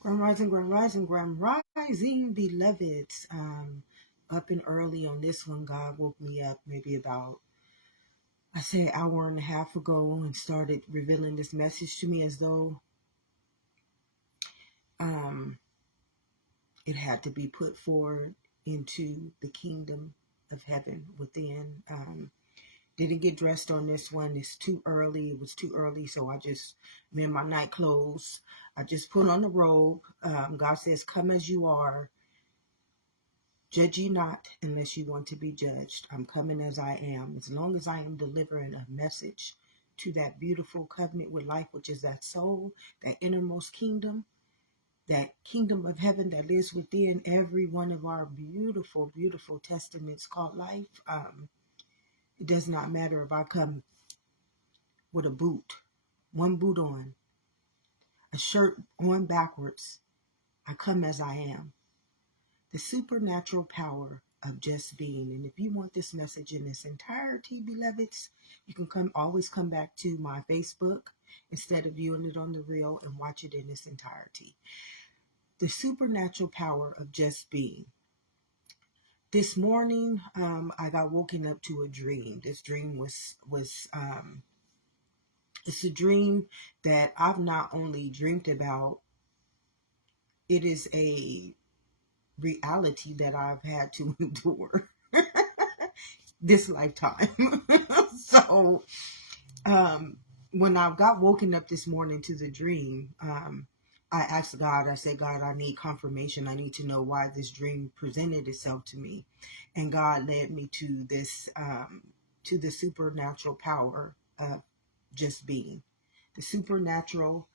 Grand rising, beloveds. Up and early on this one, God woke me up maybe about, I say, an hour and a half ago and started revealing this message to me as though um, it had to be put forward into the kingdom of heaven within. Didn't get dressed on this one. It's too early. It was too early, so I'm in my night clothes. I just put on the robe. God says, "Come as you are. Judge ye not unless you want to be judged. I'm coming as I am. As long as I am delivering a message to that beautiful covenant with life, which is that soul, that innermost kingdom, that kingdom of heaven that lives within every one of our beautiful, beautiful testaments called life. It does not matter if I come with a boot, one boot on, a shirt on backwards. I come as I am. The supernatural power of just being. And if you want this message in its entirety, beloveds, you can always come back to my Facebook instead of viewing it on the reel and watch it in its entirety. The supernatural power of just being. This morning, I got woken up to a dream. This dream was it's a dream that I've not only dreamed about, it is a reality that I've had to endure this lifetime. So when I got woken up this morning to the dream, I asked God, I said, God, I need confirmation. I need to know why this dream presented itself to me. And God led me to to the supernatural power of just being, the supernatural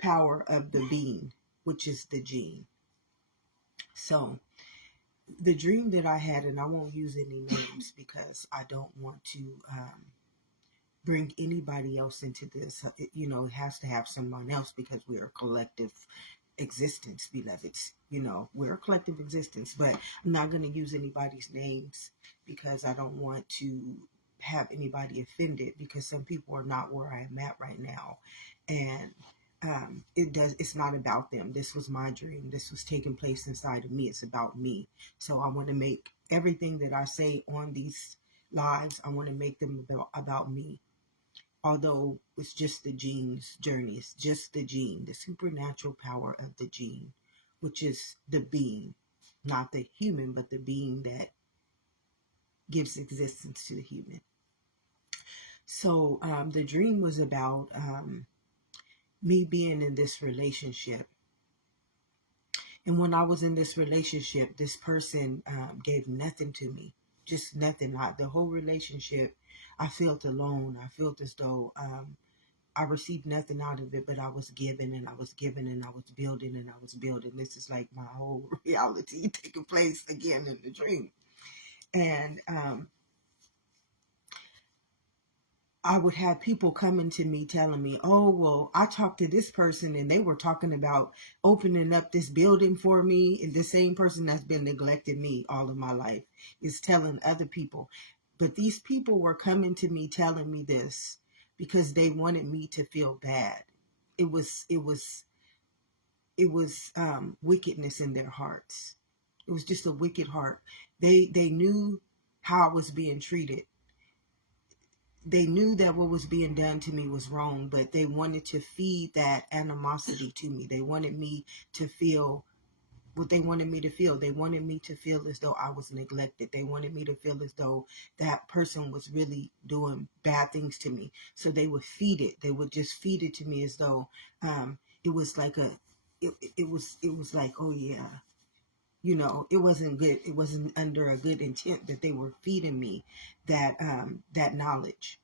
power of the being, which is the gene. So the dream that I had, and I won't use any names because I don't want to bring anybody else into this. It has to have someone else because we're a collective existence, beloveds. We're a collective existence, but I'm not going to use anybody's names because I don't want to have anybody offended, because some people are not where I am at right now. And it's not about them. This was my dream. This was taking place inside of me. It's about me. So I want to make everything that I say on these lives, I want to make them about me. Although it's just the gene's journey, it's just the gene, the supernatural power of the gene, which is the being, not the human, but the being that gives existence to the human. So the dream was about me being in this relationship. And when I was in this relationship, this person gave nothing to me, just nothing. The whole relationship, I felt alone. I felt as though I received nothing out of it, but I was giving and I was giving and I was building and I was building. This is like my whole reality taking place again in the dream. And I would have people coming to me telling me, oh, well, I talked to this person and they were talking about opening up this building for me. And the same person that's been neglecting me all of my life is telling other people. But these people were coming to me telling me this because they wanted me to feel bad. It was wickedness in their hearts. It was just a wicked heart. They knew how I was being treated. They knew that what was being done to me was wrong, but they wanted to feed that animosity to me. They wanted me to feel what they wanted me to feel. They wanted me to feel as though I was neglected. They wanted me to feel as though that person was really doing bad things to me. So they would feed it. They would just feed it to me as though it was like it was like, oh yeah, it wasn't good. It wasn't under a good intent that they were feeding me that knowledge.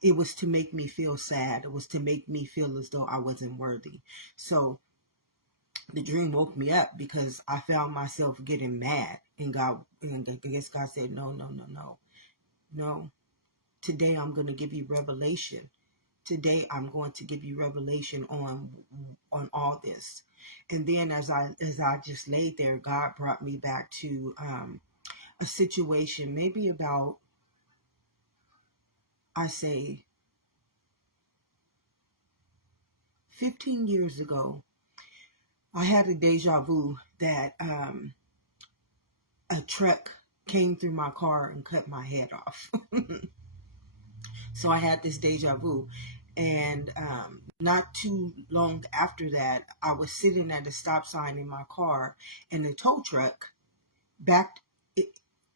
It was to make me feel sad. It was to make me feel as though I wasn't worthy. So the dream woke me up because I found myself getting mad, and I guess God said, no, no, no, no, no. Today I'm going to give you revelation. Today I'm going to give you revelation on all this. And then as I just laid there, God brought me back to a situation maybe about, I say, 15 years ago. I had a deja vu that a truck came through my car and cut my head off. So I had this deja vu. And not too long after that, I was sitting at a stop sign in my car, and the tow truck backed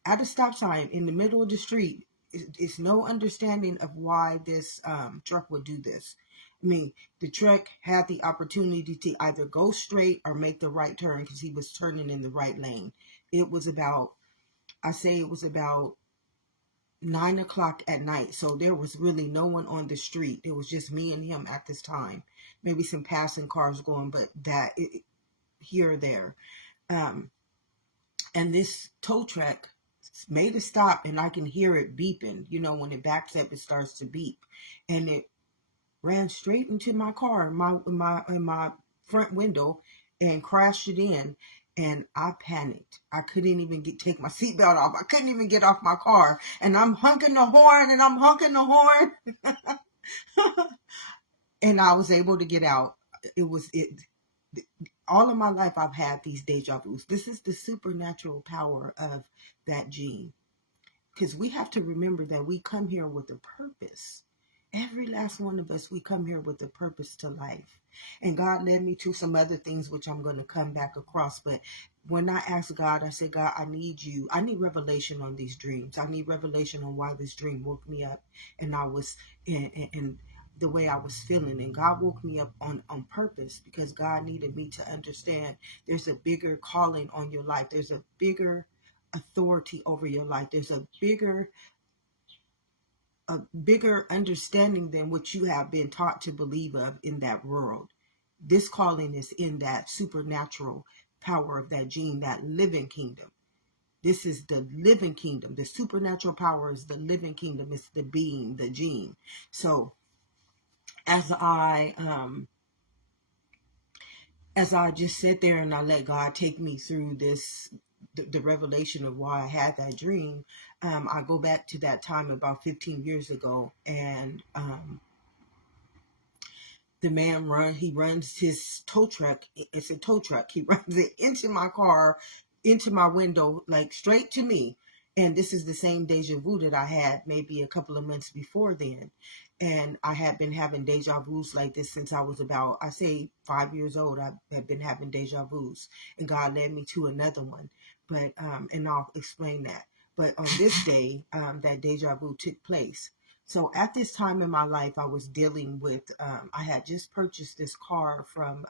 at a stop sign in the middle of the street. It's no understanding of why this truck would do this. I mean, the truck had the opportunity to either go straight or make the right turn because he was turning in the right lane. It was about, I say it was about 9 o'clock at night. So there was really no one on the street. It was just me and him at this time. Maybe some passing cars going, but here or there. Um, and this tow truck made a stop, and I can hear it beeping. You know, when it backs up, it starts to beep, and it ran straight into my car, in my front window, and crashed it in. And I panicked. I couldn't even take my seatbelt off. I couldn't even get off my car. And I'm honking the horn, and I'm honking the horn. And I was able to get out. It. All of my life, I've had these deja vus. This is the supernatural power of that gene. Because we have to remember that we come here with a purpose. Every last one of us, we come here with a purpose to life. And God led me to some other things, which I'm going to come back across. But when I asked God, I said, God, I need you. I need revelation on these dreams. I need revelation on why this dream woke me up. And I was in the way I was feeling. And God woke me up on purpose, because God needed me to understand there's a bigger calling on your life. There's a bigger authority over your life. There's a bigger understanding than what you have been taught to believe of in that world. This calling is in that supernatural power of that gene, that living kingdom. This is the living kingdom. The supernatural power is the living kingdom. It's the being, the gene. So as I just sit there and I let God take me through this, the revelation of why I had that dream, I go back to that time about 15 years ago, and the man runs his tow truck. It's a tow truck. He runs it into my car, into my window, like straight to me. And this is the same deja vu that I had maybe a couple of months before then. And I had been having deja vus like this since I was about, I say 5 years old. I had been having deja vus, and God led me to another one. But, and I'll explain that. But on this day, that deja vu took place. So at this time in my life, I was dealing with, I had just purchased this car from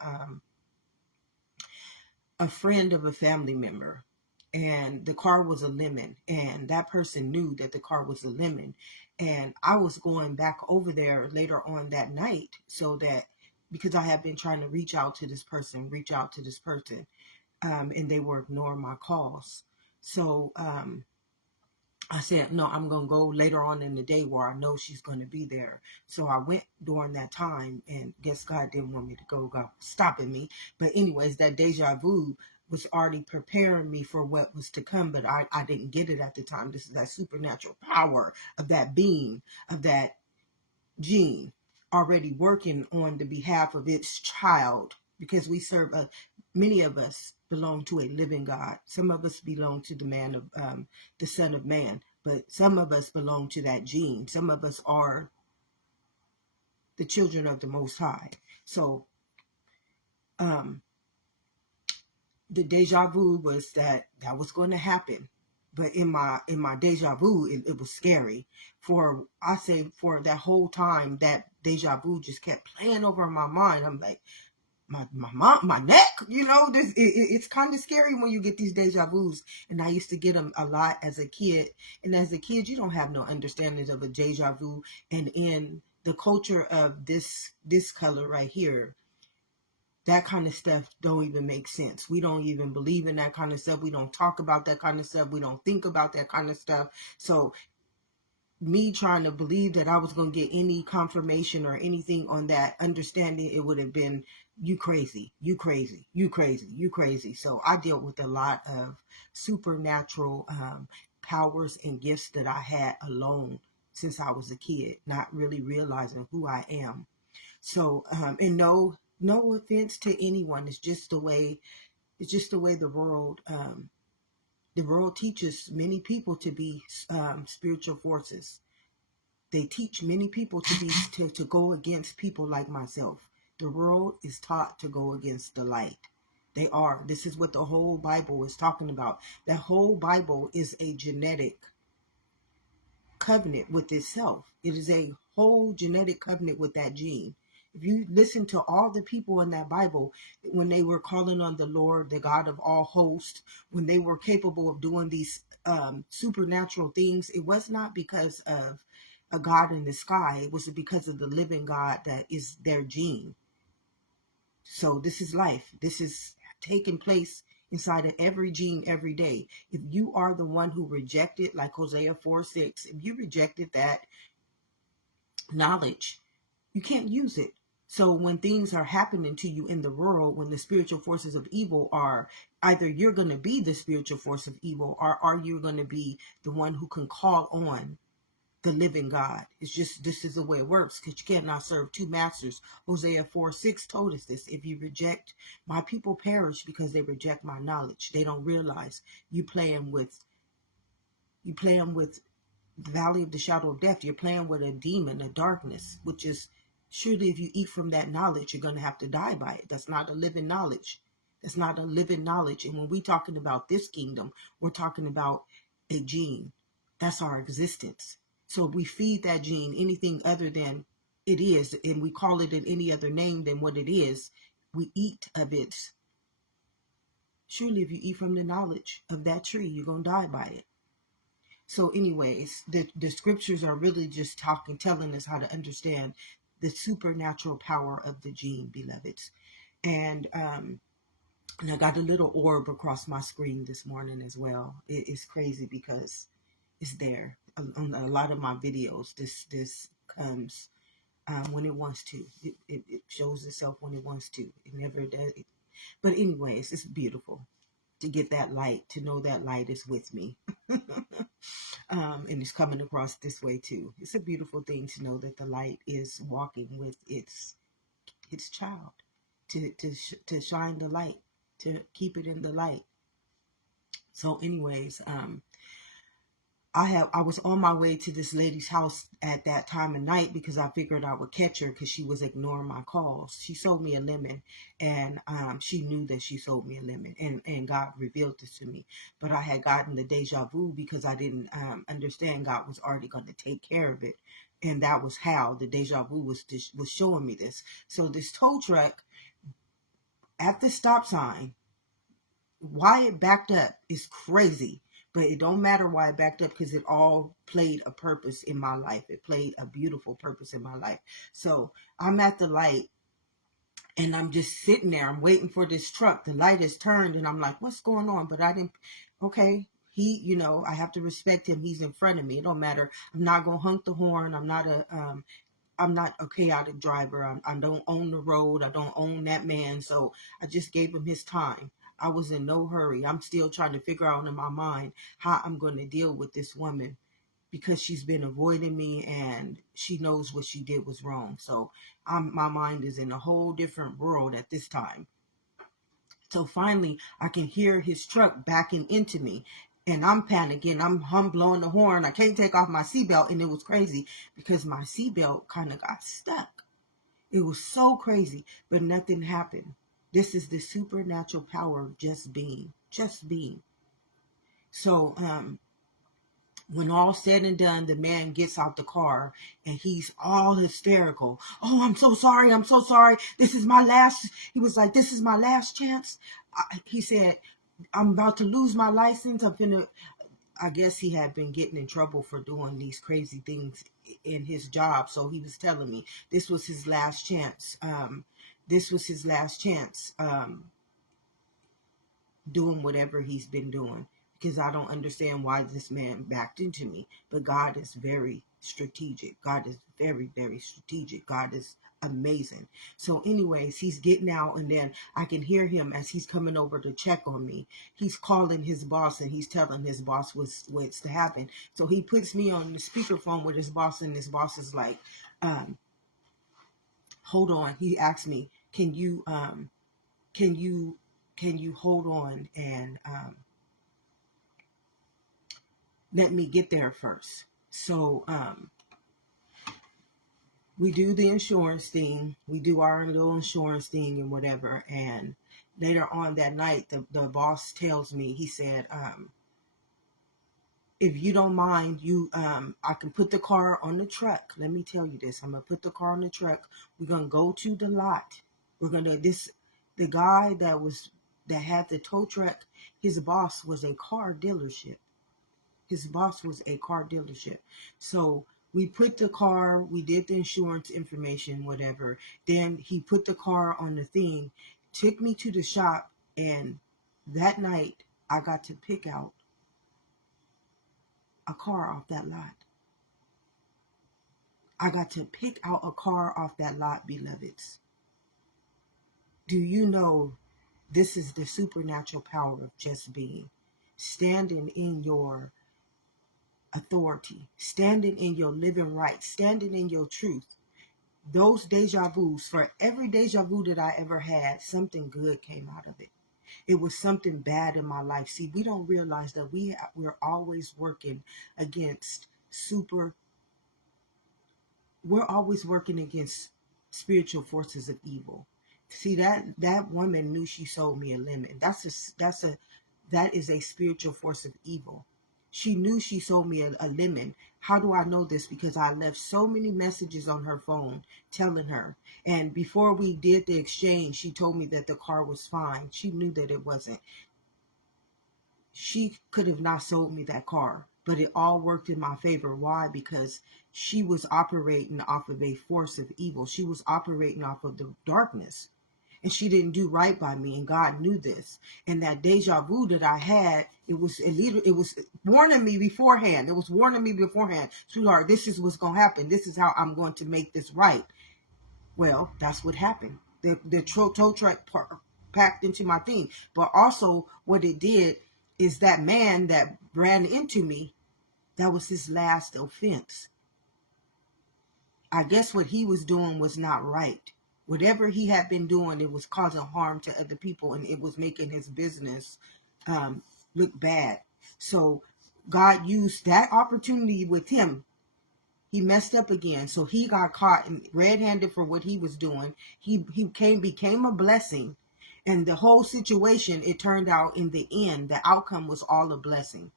a friend of a family member. And the car was a lemon. And that person knew that the car was a lemon. And I was going back over there later on that night, so that, because I had been trying to reach out to this person, and they were ignoring my calls. So, I said, no, I'm going to go later on in the day where I know she's going to be there. So I went during that time, and guess God didn't want me to go. God was stopping me. But anyways, that deja vu was already preparing me for what was to come, but I didn't get it at the time. This is that supernatural power of that being, of that gene, already working on the behalf of its child, because we serve many of us belong to a living God. Some of us belong to the Son of Man, but some of us belong to that gene. Some of us are the children of the Most High. So the deja vu was that was going to happen. But in my deja vu, it was scary. For that whole time, that deja vu just kept playing over my mind. I'm like, my mom, my neck, it's kind of scary when you get these deja vus. And I used to get them a lot as a kid. And as a kid, you don't have no understanding of a deja vu. And in the culture of this color right here, that kind of stuff don't even make sense. We don't even believe in that kind of stuff. We don't talk about that kind of stuff. We don't think about that kind of stuff. So me trying to believe that I was going to get any confirmation or anything on that understanding, it would have been, you crazy, you crazy, you crazy, you crazy. So I dealt with a lot of supernatural powers and gifts that I had alone since I was a kid, not really realizing who I am. So, and no, No offense to anyone. It's just the way. It's just the way the world. The world teaches many people to be spiritual forces. They teach many people to be to go against people like myself. The world is taught to go against the light. They are. This is what the whole Bible is talking about. The whole Bible is a genetic covenant with itself. It is a whole genetic covenant with that gene. If you listen to all the people in that Bible, when they were calling on the Lord, the God of all hosts, when they were capable of doing these supernatural things, it was not because of a God in the sky. It was because of the living God that is their gene. So this is life. This is taking place inside of every gene every day. If you are the one who rejected, like Hosea 4:6, if you rejected that knowledge, you can't use it. So when things are happening to you in the world, when the spiritual forces of evil are, either you're going to be the spiritual force of evil, or are you going to be the one who can call on the living God? It's just, this is the way it works, because you cannot serve two masters. Hosea 4:6 told us this. If you reject, my people perish because they reject my knowledge. They don't realize you playing with the valley of the shadow of death. You're playing with a demon, a darkness, which is, surely if you eat from that knowledge, you're going to have to die by it. That's not a living knowledge. That's not a living knowledge. And when we're talking about this kingdom, we're talking about a gene. That's our existence. So if we feed that gene anything other than it is, and we call it in any other name than what it is, we eat of it. Surely if you eat from the knowledge of that tree, you're going to die by it. So anyways, the scriptures are really just telling us how to understand the supernatural power of the gene, beloveds. And I got a little orb across my screen this morning as well. It's crazy because it's there on a lot of my videos. This comes when it wants to. It shows itself when it wants to. It never does. But anyways, it's beautiful to get that light, to know that light is with me. And it's coming across this way too. It's a beautiful thing to know that the light is walking with its child, to shine the light, to keep it in the light. So anyways, I was on my way to this lady's house at that time of night because I figured I would catch her because she was ignoring my calls. She sold me a lemon, and she knew that she sold me a lemon, and God revealed this to me. But I had gotten the deja vu because I didn't understand God was already going to take care of it, and that was how the deja vu was showing me this. So this tow truck at the stop sign, why it backed up is crazy, but it don't matter why it backed up because it all played a purpose in my life. It played a beautiful purpose in my life. So I'm at the light and I'm just sitting there. I'm waiting for this truck. The light is turned and I'm like, what's going on? But I didn't, okay. He, I have to respect him. He's in front of me. It don't matter. I'm not going to honk the horn. I'm not a chaotic driver. I don't own the road. I don't own that man. So I just gave him his time. I was in no hurry. I'm still trying to figure out in my mind how I'm going to deal with this woman because she's been avoiding me and she knows what she did was wrong. So my mind is in a whole different world at this time. So finally, I can hear his truck backing into me. And I'm panicking. I'm blowing the horn. I can't take off my seatbelt. And it was crazy because my seatbelt kind of got stuck. It was so crazy, but nothing happened. This is the supernatural power of just being. Just being. So when all said and done, the man gets out the car and he's all hysterical. Oh, I'm so sorry. I'm so sorry. This is my last. He was like, this is my last chance. He said, I'm about to lose my license. I guess he had been getting in trouble for doing these crazy things in his job. So he was telling me this was his last chance. This was his last chance doing whatever he's been doing, because I don't understand why this man backed into me. But God is very strategic. God is very, very strategic. God is amazing. So anyways, he's getting out, and then I can hear him as he's coming over to check on me. He's calling his boss and he's telling his boss what's to happen. So he puts me on the speakerphone with his boss, and his boss is like, hold on. He asked me, Can you can you can you hold on and let me get there first? So we do the insurance thing. We do our little insurance thing and whatever. And later on that night, the boss tells me, he said, if you don't mind, I can put the car on the truck. Let me tell you this. I'm gonna put the car on the truck. We're gonna go to the lot. We're gonna the guy that had the tow truck, his boss was a car dealership. His boss was a car dealership. So we put the car, we did the insurance information, whatever. Then he put the car on the thing, took me to the shop, and that night I got to pick out a car off that lot. I got to pick out a car off that lot, beloveds. Do you know this is the supernatural power of just being? Standing in your authority, standing in your living right, standing in your truth. Those deja vus, for every deja vu that I ever had, something good came out of it. It was something bad in my life. See, we don't realize that we're always working against we're always working against spiritual forces of evil. See, that woman knew she sold me a lemon. That is a spiritual force of evil. She knew she sold me a lemon. How do I know this? Because I left so many messages on her phone telling her. And before we did the exchange, she told me that the car was fine. She knew that it wasn't. She could have not sold me that car, but it all worked in my favor. Why? Because she was operating off of a force of evil. She was operating off of the darkness, and she didn't do right by me, and God knew this. And that deja vu that I had, it was warning me beforehand. It was warning me beforehand, sweetheart, this is what's going to happen. This is how I'm going to make this right. Well, that's what happened. The tow truck packed into my thing. But also what it did is that man that ran into me, that was his last offense. I guess what he was doing was not right. Whatever he had been doing, it was causing harm to other people, and it was making his business look bad. So God used that opportunity with him. He messed up again. So he got caught red-handed for what he was doing. He became a blessing. And the whole situation, it turned out in the end, the outcome was all a blessing.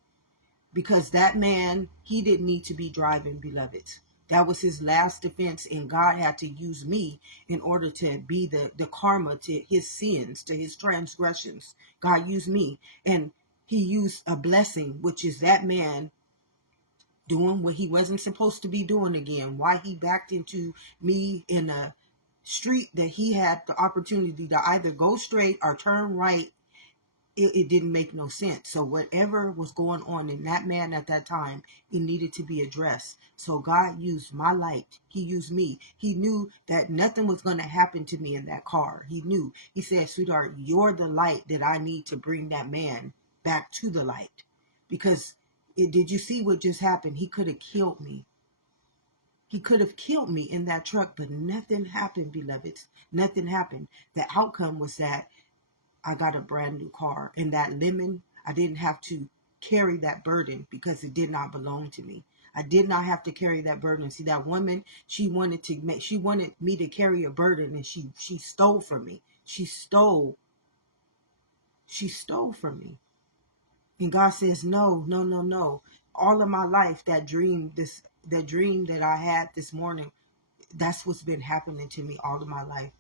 Because that man, he didn't need to be driving, beloveds. That was his last defense, and God had to use me in order to be the karma to his sins, to his transgressions. God used me, and he used a blessing, which is that man doing what he wasn't supposed to be doing again. Why he backed into me in a street that he had the opportunity to either go straight or turn right. It didn't make no sense. So whatever was going on in that man at that time, it needed to be addressed. So God used my light. He used me. He knew that nothing was going to happen to me in that car. He knew. He said, sweetheart, you're the light that I need to bring that man back to the light. Because did you see what just happened? He could have killed me. He could have killed me in that truck, but nothing happened, beloveds. Nothing happened. The outcome was that I got a brand new car, and that lemon, I didn't have to carry that burden because it did not belong to me. I did not have to carry that burden. See, that woman, she wanted me to carry a burden, and she stole from me. She stole from me. And God says, no, no, no, no. All of my life, that dream that I had this morning, that's what's been happening to me all of my life.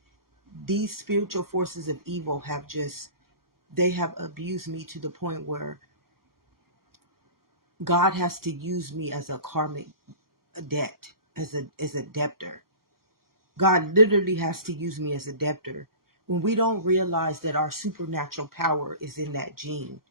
These spiritual forces of evil they have abused me to the point where God has to use me as a karmic debt, as a debtor. God literally has to use me as a debtor. When we don't realize that our supernatural power is in that gene,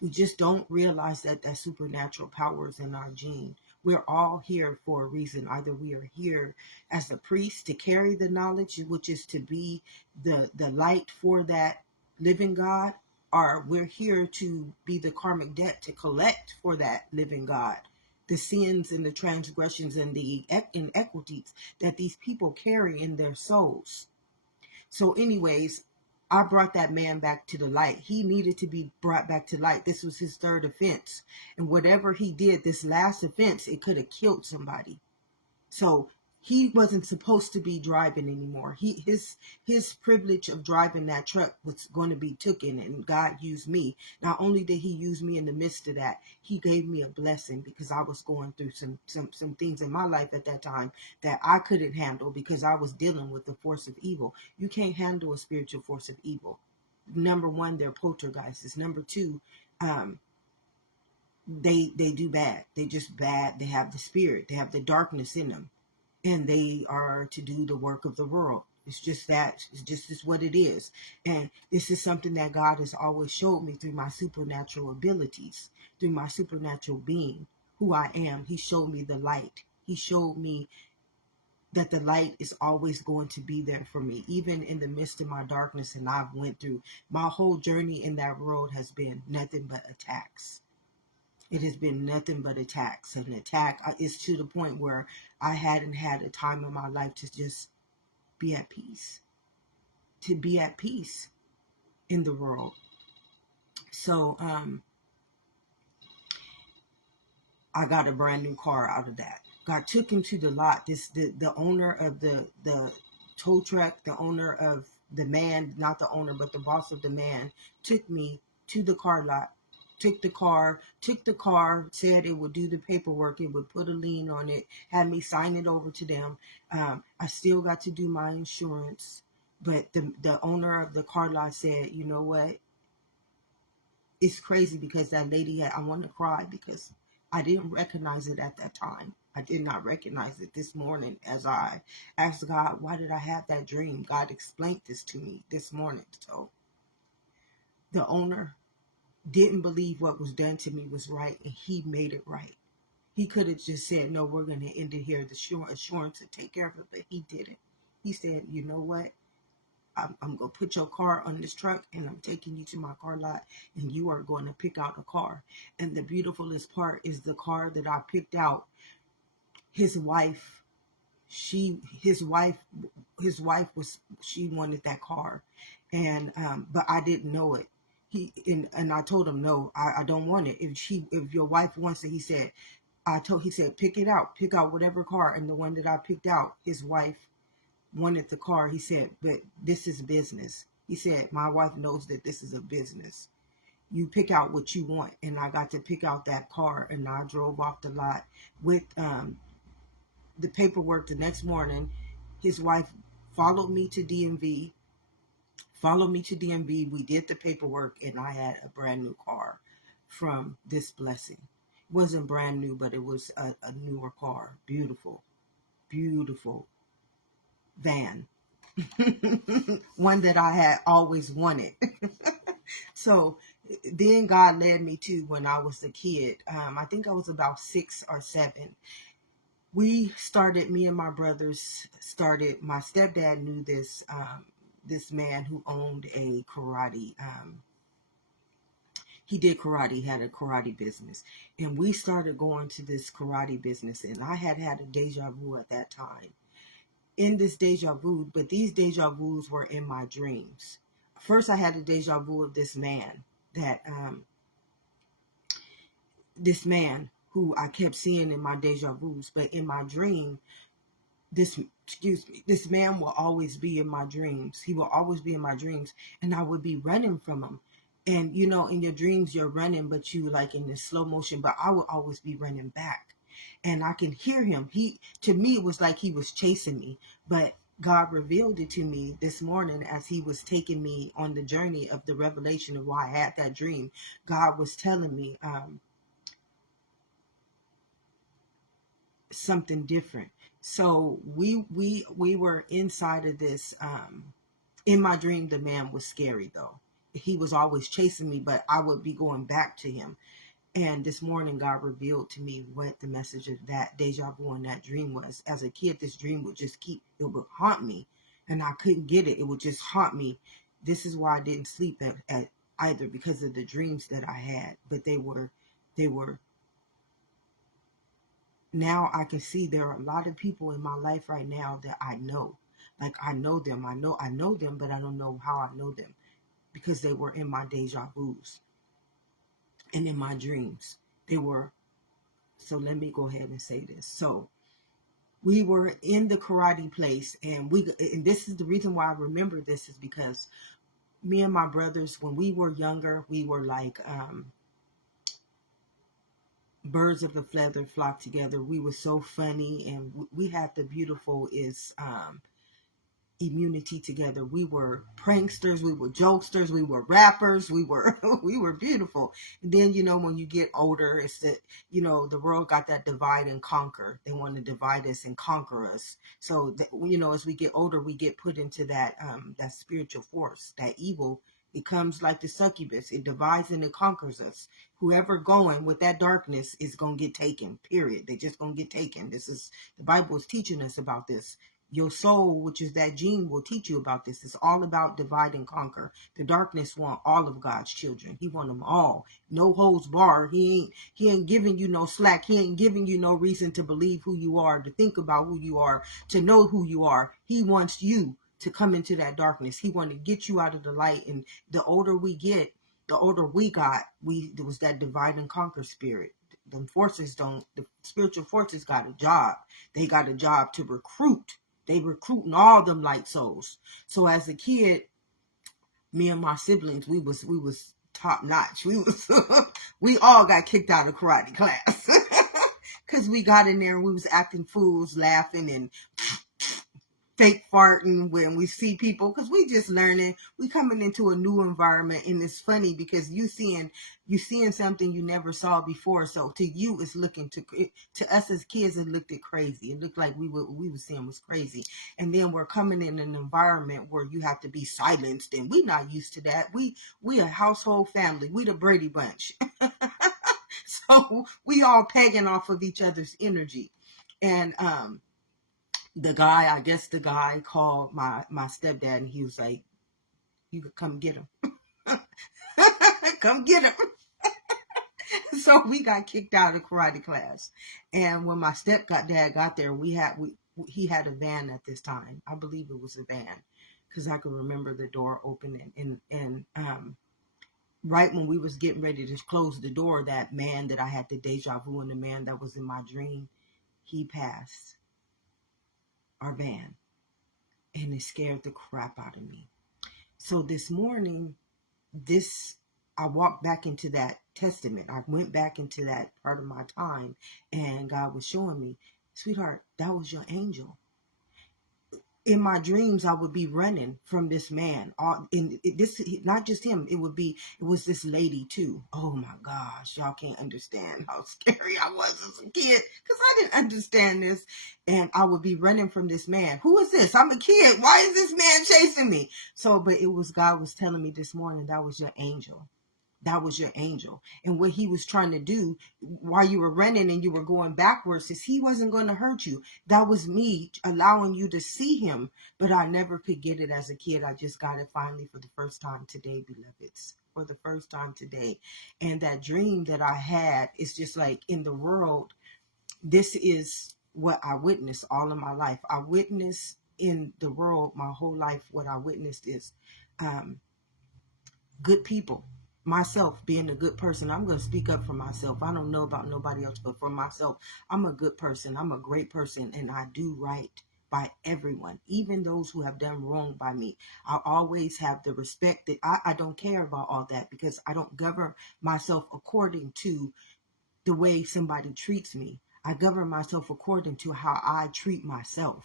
we just don't realize that that supernatural power is in our gene. We're all here for a reason. Either we are here as a priest to carry the knowledge, which is to be the light for that living God, or we're here to be the karmic debt to collect for that living God. The sins and the transgressions and the inequities that these people carry in their souls. So anyways, I brought that man back to the light. He needed to be brought back to light. This was his third offense. And whatever he did, this last offense, it could have killed somebody. So he wasn't supposed to be driving anymore. His privilege of driving that truck was going to be taken, and God used me. Not only did he use me in the midst of that, he gave me a blessing because I was going through some things in my life at that time that I couldn't handle because I was dealing with the force of evil. You can't handle a spiritual force of evil. Number one, they're poltergeists. Number two, um, they do bad. They just bad. They have the spirit. They have the darkness in them, and they are to do the work of the world. It's just that. It's just what it is. And this is something that God has always showed me through my supernatural abilities, through my supernatural being, who I am. He showed me the light. He showed me that the light is always going to be there for me, even in the midst of my darkness. And I've went through my whole journey in that world has been nothing but attacks. It has been nothing but attacks. An attack is to the point where I hadn't had a time in my life to just be at peace, to be at peace in the world. So I got a brand new car out of that. God took him to the lot. The owner of the tow truck, the owner of the man, not the owner, but the boss of the man, took me to the car lot. Took the car, said it would do the paperwork, it would put a lien on it, had me sign it over to them. I still got to do my insurance, but the owner of the car lot said, you know what? It's crazy because that lady I want to cry because I didn't recognize it at that time. I did not recognize it this morning as I asked God, why did I have that dream? God explained this to me this morning. So the owner didn't believe what was done to me was right, and he made it right. He could have just said, no, we're going to end it here. The assurance to take care of it, but he didn't. He said, you know what? I'm going to put your car on this truck and I'm taking you to my car lot and you are going to pick out a car. And the beautifulest part is the car that I picked out. His wife, his wife she wanted that car. And, but I didn't know it. And I told him, no, I don't want it. If your wife wants it, he said, pick it out, pick out whatever car. And the one that I picked out, his wife wanted the car. He said, but this is business. He said, my wife knows that this is a business. You pick out what you want. And I got to pick out that car, and I drove off the lot with the paperwork the next morning. His wife followed me to DMV. We did the paperwork, and I had a brand new car from this blessing. It wasn't brand new, but it was a newer car. Beautiful, beautiful van. One that I had always wanted. So then God led me to when I was a kid. I think I was about 6 or 7. Me and my brothers started, my stepdad knew this man who owned a karate. He did karate, had a karate business. And we started going to this karate business. And I had a deja vu at that time. In this deja vu, but these deja vus were in my dreams. First, I had a deja vu of this man who I kept seeing in my deja vus, but in my dream, this man will always be in my dreams. He will always be in my dreams, and I would be running from him. And you know, in your dreams, you're running, but you like in this slow motion. But I would always be running back, and I can hear him. To me, it was like he was chasing me, but God revealed it to me this morning as he was taking me on the journey of the revelation of why I had that dream. God was telling me something different. So we were inside of this. In my dream, the man was scary though. He was always chasing me, but I would be going back to him. And this morning, God revealed to me what the message of that deja vu and that dream was. As a kid, this dream would it would haunt me, and I couldn't get it. It would just haunt me. This is why I didn't sleep at either, because of the dreams that I had. But they were. Now I can see there are a lot of people in my life right now that I know, Like I know them. I know them, but I don't know how I know them because they were in my deja vus and in my dreams. They were. So let me go ahead and say this. So we were in the karate place, and this is the reason why I remember this, is because me and my brothers, when we were younger, we were like birds of a feather flock together. We were so funny, and we had the beautiful is immunity together. We were pranksters, we were jokesters, we were rappers, we were we were beautiful. And then when you get older, it's that the world got that divide and conquer. They want to divide us and conquer us. So that, as we get older, we get put into that spiritual force, that evil. It comes like the succubus. It divides and it conquers us. Whoever going with that darkness is going to get taken, period. They just going to get taken. The Bible is teaching us about this. Your soul, which is that gene, will teach you about this. It's all about divide and conquer. The darkness want all of God's children. He want them all. No holds bar. He ain't giving you no slack. He ain't giving you no reason to believe who you are, to think about who you are, to know who you are. He wants you to come into that darkness. He want to get you out of the light. And the older we get, the older we got, there was that divide and conquer spirit. The spiritual forces got a job. They got a job to recruit. They recruiting all them light souls. So as a kid, me and my siblings, we was top notch. We all got kicked out of karate class because we got in there and we was acting fools, laughing and fake farting when we see people, because we just learning. We coming into a new environment, and it's funny because you seeing something you never saw before. So to you, it's looking to us as kids, it looked crazy. It looked like we were seeing was crazy. And then we're coming in an environment where you have to be silenced, and we not used to that. We a household family. We the Brady Bunch. So we all pegging off of each other's energy. And the guy called my stepdad, and he was like, "You could come get him." Come get him. So we got kicked out of karate class. And when my stepdad got there, he had a van at this time. I believe it was a van, because I could remember the door opening. And right when we was getting ready to close the door, that man that I had the deja vu, and the man that was in my dream, he passed our van. And it scared the crap out of me. So this morning, I walked back into that testament. I went back into that part of my time, and God was showing me, sweetheart, that was your angel. In my dreams, I would be running from this man. Not just him. It was this lady too. Oh my gosh, y'all can't understand how scary I was as a kid, because I didn't understand this. And I would be running from this man. Who is this? I'm a kid. Why is this man chasing me? But it was God was telling me this morning, that was your angel. That was your angel. And what he was trying to do while you were running and you were going backwards is he wasn't going to hurt you. That was me allowing you to see him. But I never could get it as a kid. I just got it finally for the first time today, beloveds. For the first time today. And that dream that I had is just like, in the world, this is what I witnessed all of my life. I witnessed in the world my whole life. What I witnessed is good people. Myself being a good person. I'm going to speak up for myself. I don't know about nobody else, but for myself, I'm a good person. I'm a great person, and I do right by everyone, even those who have done wrong by me. I always have the respect that I don't care about all that, because I don't govern myself according to the way somebody treats me. I govern myself according to how I treat myself.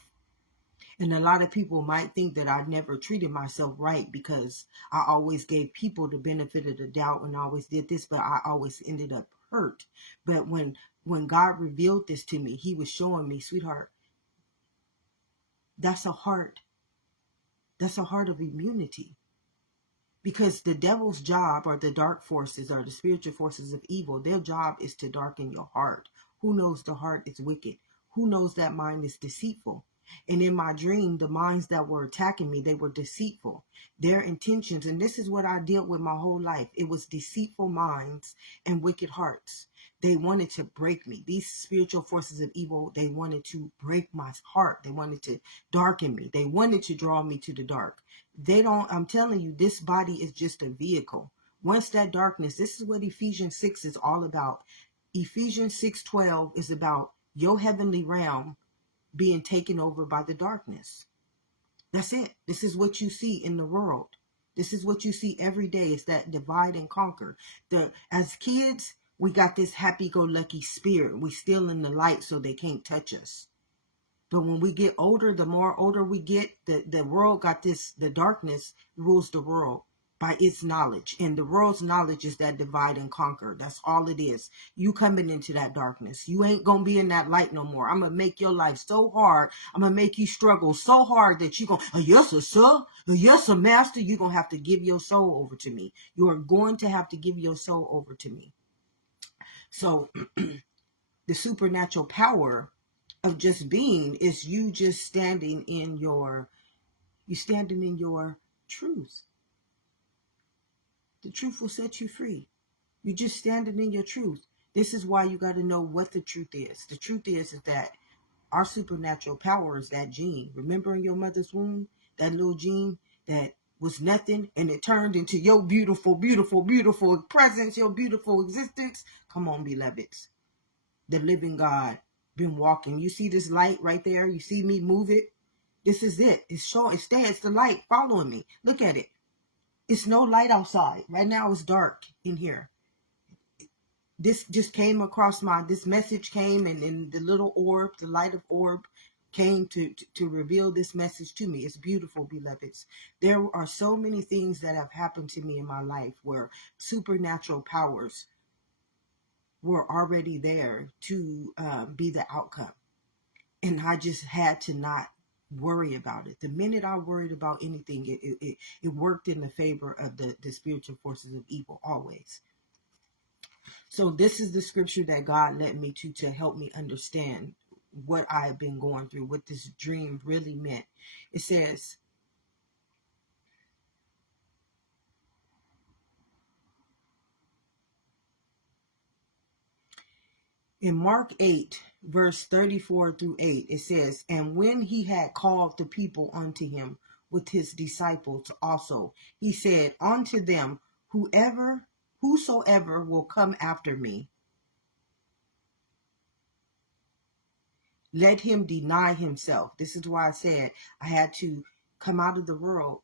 And a lot of people might think that I never treated myself right, because I always gave people the benefit of the doubt and always did this, but I always ended up hurt. But when God revealed this to me, he was showing me, sweetheart, that's a heart. That's a heart of immunity. Because the devil's job, or the dark forces, or the spiritual forces of evil, their job is to darken your heart. Who knows the heart is wicked? Who knows that mind is deceitful? And in my dream, the minds that were attacking me, they were deceitful. Their intentions, and this is what I dealt with my whole life. It was deceitful minds and wicked hearts. They wanted to break me. These spiritual forces of evil, they wanted to break my heart. They wanted to darken me. They wanted to draw me to the dark. I'm telling you, this body is just a vehicle. Once that darkness, this is what Ephesians 6 is all about. Ephesians 6:12 is about your heavenly realm being taken over by the darkness. That's it. This is what you see in the world. This is what you see every day. It's that divide and conquer. As kids, we got this happy-go-lucky spirit. We still in the light so they can't touch us. But when we get older, the more older we get, the world got this, the darkness rules the world by its knowledge. And the world's knowledge is that divide and conquer. That's all it is. You coming into that darkness. You ain't going to be in that light no more. I'm going to make your life so hard. I'm going to make you struggle so hard that you're going to, yes, sir. Yes, sir, master. You're going to have to give your soul over to me. You are going to have to give your soul over to me. So the supernatural power of just being is you just standing in your truth. The truth will set you free. You're just standing in your truth. This is why you got to know what the truth is. The truth is that our supernatural power is that gene. Remember in your mother's womb, that little gene that was nothing and it turned into your beautiful, beautiful, beautiful presence, your beautiful existence. Come on, beloveds. The living God been walking. You see this light right there? You see me move it? This is it. It's showing. It's the light following me. Look at it. It's no light outside. Right now it's dark in here. This just came across this message came and the little orb, the light of orb came to reveal this message to me. It's beautiful, beloveds. There are so many things that have happened to me in my life where supernatural powers were already there to be the outcome. And I just had to not worry about it. The minute I worried about anything, it worked in the favor of the spiritual forces of evil always. So this is the scripture that God led me to help me understand what I have been going through, what this dream really meant. It says, in Mark 8, verse 34 through 8, it says, and when he had called the people unto him with his disciples also, he said unto them, whosoever will come after me, let him deny himself. This is why I said I had to come out of the world.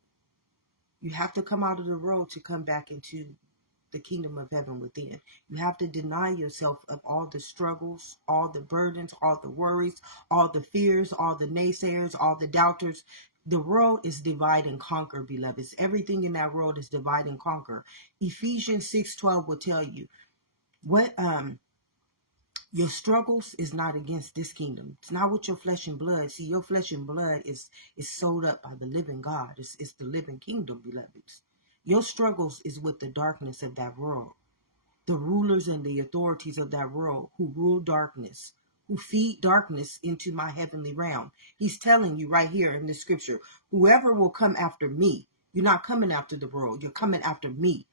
You have to come out of the world to come back into the kingdom of heaven within. You have to deny yourself of all the struggles, all the burdens, all the worries, all the fears, all the naysayers, all the doubters. The world is divide and conquer, beloveds. Everything in that world is divide and conquer. Ephesians 6:12 will tell you what your struggles is not against this kingdom. It's not with your flesh and blood. See, your flesh and blood is sold up by the living God. It's the living kingdom, beloveds. Your struggles is with the darkness of that world. The rulers and the authorities of that world who rule darkness, who feed darkness into my heavenly realm. He's telling you right here in the scripture, whoever will come after me, you're not coming after the world. You're coming after me.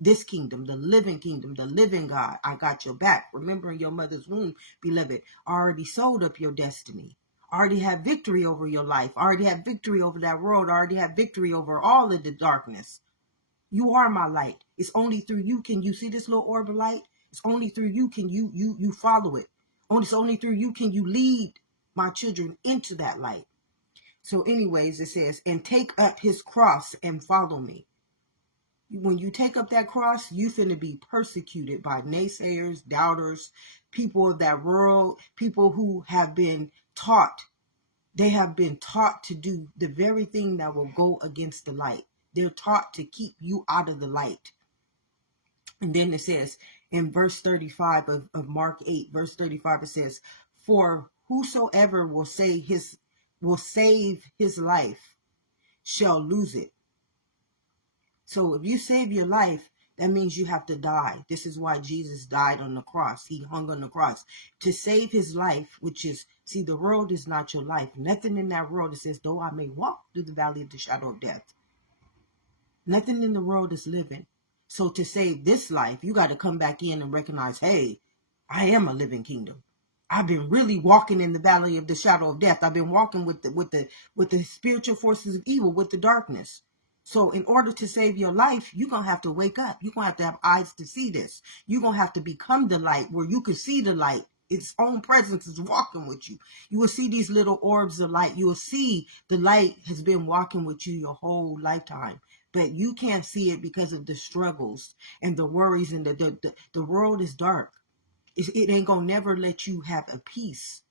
This kingdom, the living God, I got your back. Remember in your mother's womb, beloved, I already sold up your destiny. I already have victory over your life. I already have victory over that world. I already have victory over all of the darkness. You are my light. It's only through you can you see this little orb of light? It's only through you can you follow it. It's only through you can you lead my children into that light. So anyways, it says, and take up his cross and follow me. When you take up that cross, you finna be persecuted by naysayers, doubters, people of that world, people who have been taught. They have been taught to do the very thing that will go against the light. They're taught to keep you out of the light. And then it says in verse 35 of Mark 8, verse 35, it says, for whosoever will save his life shall lose it. So if you save your life, That means you have to die. This is why Jesus died on the cross. He hung on the cross to save his life, which is, see, the world is not your life. Nothing in that world that says, though I may walk through the valley of the shadow of death. Nothing in the world is living. So to save this life, you got to come back in and recognize, hey, I am a living kingdom. I've been really walking in the valley of the shadow of death. I've been walking with the spiritual forces of evil, with the darkness. So in order to save your life, you're going to have to wake up. You're going to have eyes to see this. You're going to have to become the light where you can see the light. Its own presence is walking with you. You will see these little orbs of light. You will see the light has been walking with you your whole lifetime. But you can't see it because of the struggles and the worries, and the world is dark. It ain't going to never let you have a peace.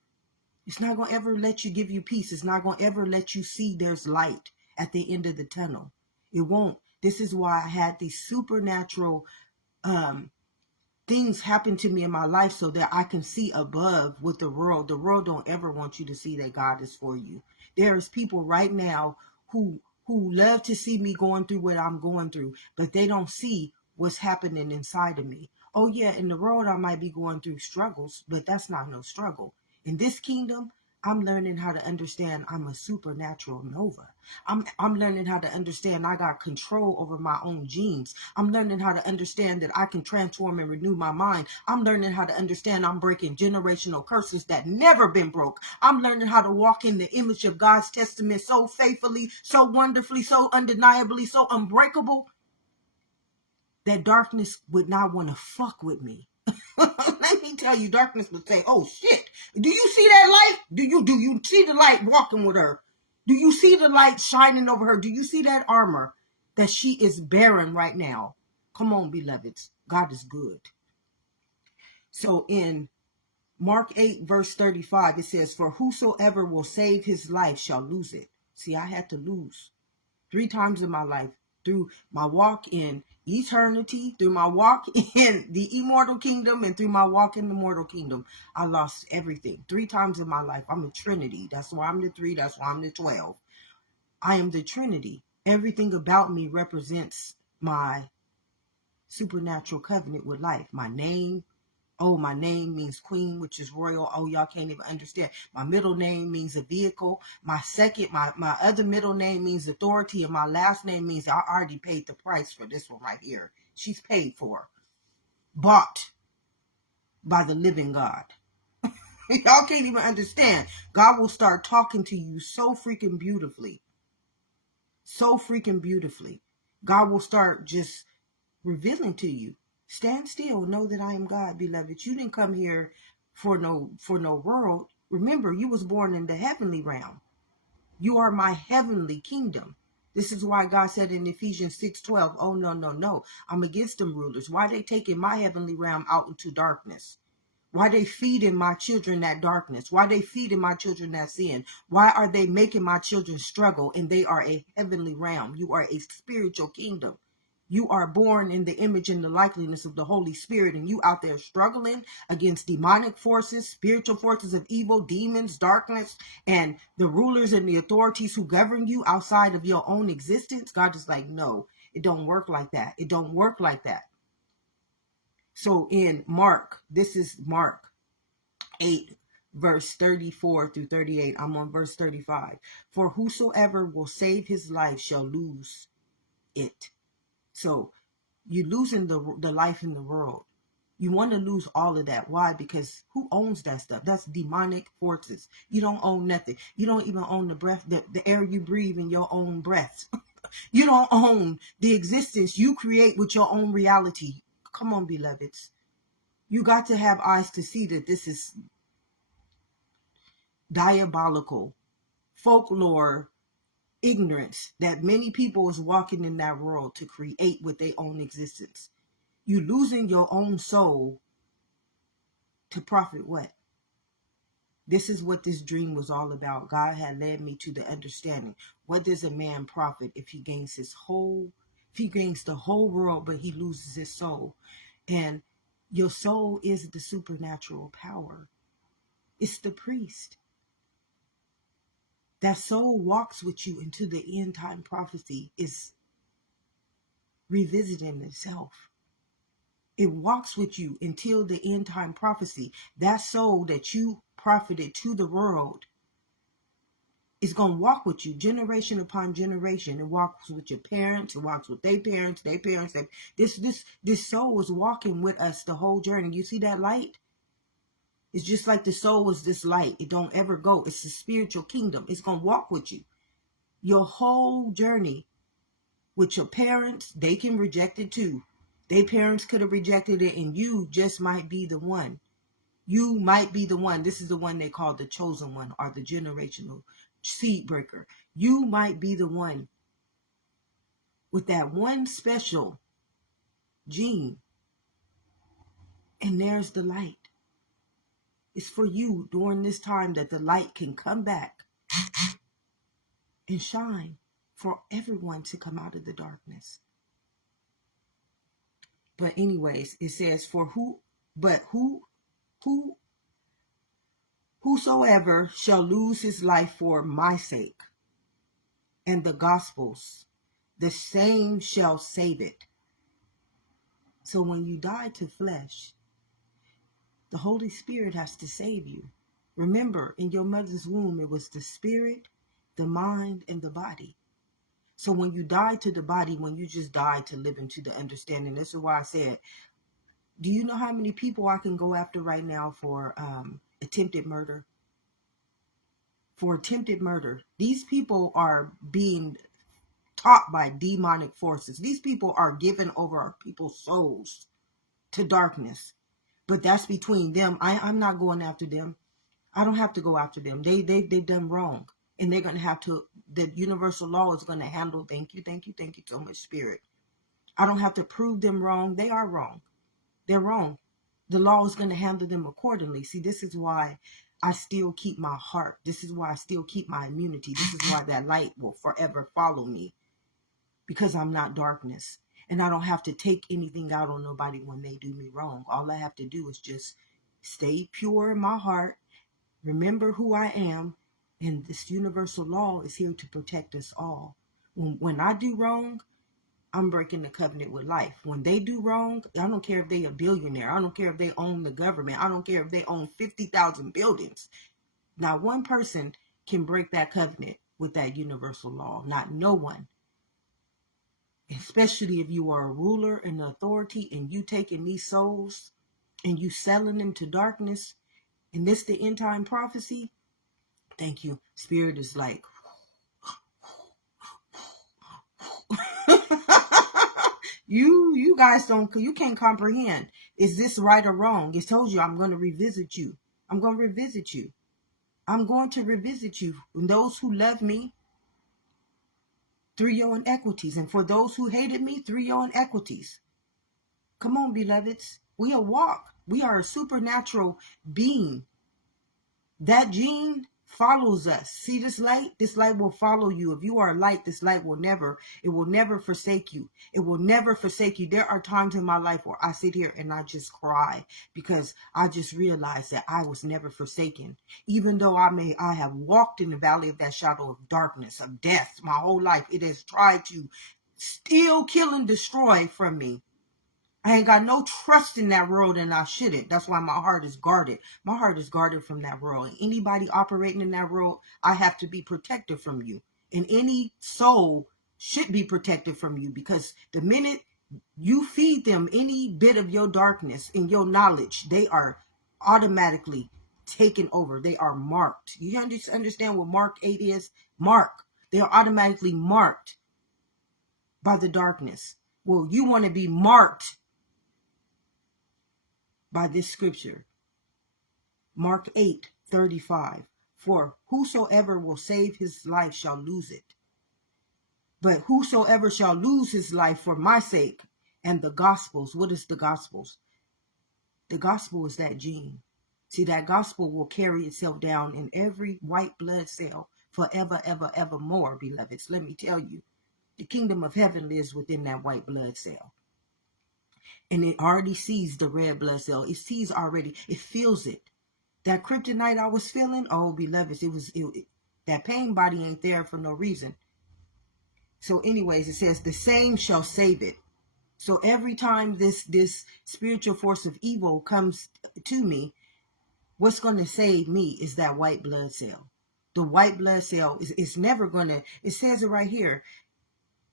It's not going to ever let you give you peace. It's not going to ever let you see there's light at the end of the tunnel. It won't. This is why I had these supernatural things happen to me in my life so that I can see above what the world don't ever want you to see that God is for you. There's people right now who love to see me going through what I'm going through, but they don't see what's happening inside of me. Oh yeah, in the world I might be going through struggles, but that's not no struggle. In this kingdom, I'm learning how to understand I'm a supernatural Nova. I'm learning how to understand I got control over my own genes. I'm learning how to understand that I can transform and renew my mind. I'm learning how to understand I'm breaking generational curses that never been broke. I'm learning how to walk in the image of God's testament so faithfully, so wonderfully, so undeniably, so unbreakable that darkness would not want to fuck with me. Let me tell you, darkness would say, oh shit, do you see that light? Do you see the light walking with her? Do you see the light shining over her? Do you see that armor that she is bearing right now? Come on, beloveds. God is good. So in Mark 8, verse 35, it says, for whosoever will save his life shall lose it. See, I had to lose 3 times in my life, through my walk in eternity, through my walk in the immortal kingdom, and through my walk in the mortal kingdom. I lost everything 3 times in my life. I'm a Trinity. That's why I'm the 3. That's why I'm the 12. I am the Trinity. Everything about me represents my supernatural covenant with life. My name. Oh, my name means queen, which is royal. Oh, y'all can't even understand. My middle name means a vehicle. My other middle name means authority. And my last name means I already paid the price for this one right here. She's paid for. Bought by the living God. Y'all can't even understand. God will start talking to you so freaking beautifully. So freaking beautifully. God will start just revealing to you. Stand still, know that I am God, beloved. You didn't come here for no world. Remember, you was born in the heavenly realm. You are my heavenly kingdom. This is why God said in Ephesians 6:12, oh, no. I'm against them rulers. Why they taking my heavenly realm out into darkness? Why they feeding my children that darkness? Why they feeding my children that sin? Why are they making my children struggle? And they are a heavenly realm. You are a spiritual kingdom. You are born in the image and the likeness of the Holy Spirit, and you out there struggling against demonic forces, spiritual forces of evil, demons, darkness, and the rulers and the authorities who govern you outside of your own existence. God is like, no, it don't work like that. It don't work like that. So in Mark, this is Mark 8, verse 34 through 38. I'm on verse 35. For whosoever will save his life shall lose it. So you're losing the life in the world. You want to lose all of that. Why? Because who owns that stuff? That's demonic forces. You don't own nothing. You don't even own the breath, the air you breathe in your own breath. You don't own the existence you create with your own reality. Come on, beloveds. You got to have eyes to see that this is diabolical folklore, ignorance that many people is walking in that world to create with their own existence. You losing your own soul to profit what? This is what this dream was all about. God had led me to the understanding. What does a man profit if he gains the whole world, but he loses his soul? And your soul is the supernatural power. It's the priest. That soul walks with you into the end time prophecy, is revisiting itself. It walks with you until the end time prophecy. That soul that you profited to the world is going to walk with you generation upon generation. It walks with your parents. It walks with their parents, their parents. This soul is walking with us the whole journey. You see that light? It's just like the soul is this light. It don't ever go. It's the spiritual kingdom. It's going to walk with you. Your whole journey with your parents, they can reject it too. Their parents could have rejected it, and you just might be the one. You might be the one. This is the one they call the chosen one, or the generational seed breaker. You might be the one with that one special gene. And there's the light. It's for you during this time that the light can come back and shine for everyone to come out of the darkness. But anyways, it says, whosoever shall lose his life for my sake and the gospel's, the same shall save it. So when you die to flesh, the Holy Spirit has to save you. Remember, in your mother's womb, it was the spirit, the mind, and the body. So when you die to the body, when you just die to live into the understanding, this is why I said, do you know how many people I can go after right now for attempted murder? For attempted murder. These people are being taught by demonic forces. These people are giving over our people's souls to darkness. But that's between them. I'm not going after them. I don't have to go after them. They've done wrong. And they're going to have to, the universal law is going to handle, thank you so much, Spirit. I don't have to prove them wrong. They are wrong. They're wrong. The law is going to handle them accordingly. See, this is why I still keep my heart. This is why I still keep my immunity. This is why that light will forever follow me. Because I'm not darkness. And I don't have to take anything out on nobody when they do me wrong. All I have to do is just stay pure in my heart. Remember who I am. And this universal law is here to protect us all. When I do wrong, I'm breaking the covenant with life. When they do wrong, I don't care if they a billionaire. I don't care if they own the government. I don't care if they own 50,000 buildings. Not one person can break that covenant with that universal law. Not no one. Especially if you are a ruler and authority and you taking these souls and you selling them to darkness. And this the end time prophecy. Thank you. Spirit is like, you guys you can't comprehend. Is this right or wrong? It told you I'm going to revisit you. I'm going to revisit you. I'm going to revisit you. And those who love me through your inequities. And for those who hated me through your inequities. Come on, beloveds. We are walk. We are a supernatural being. That gene follows us. See this light? This light will follow you. If you are a light, this light will never forsake you. It will never forsake you. There are times in my life where I sit here and I just cry because I just realized that I was never forsaken. Even though I have walked in the valley of that shadow of darkness, of death, my whole life, it has tried to steal, kill, and destroy from me. I ain't got no trust in that world, and I shouldn't. That's why my heart is guarded. My heart is guarded from that world. And anybody operating in that world, I have to be protected from you. And any soul should be protected from you, because the minute you feed them any bit of your darkness and your knowledge, they are automatically taken over. They are marked. You understand what Mark 8 is? Mark. They are automatically marked by the darkness. Well, you want to be marked by this scripture. Mark 8:35. For whosoever will save his life shall lose it. But whosoever shall lose his life for my sake and the gospel's. What is the gospel's? The gospel is that gene. See, that gospel will carry itself down in every white blood cell forever, ever, ever more, beloveds. Let me tell you, the kingdom of heaven lives within that white blood cell. And it already sees the red blood cell. It sees already. It feels it. That kryptonite I was feeling, oh, beloveds, that pain body ain't there for no reason. So anyways, it says the same shall save it. So every time this spiritual force of evil comes to me, what's going to save me is that white blood cell. The white blood cell is never going to, it says it right here,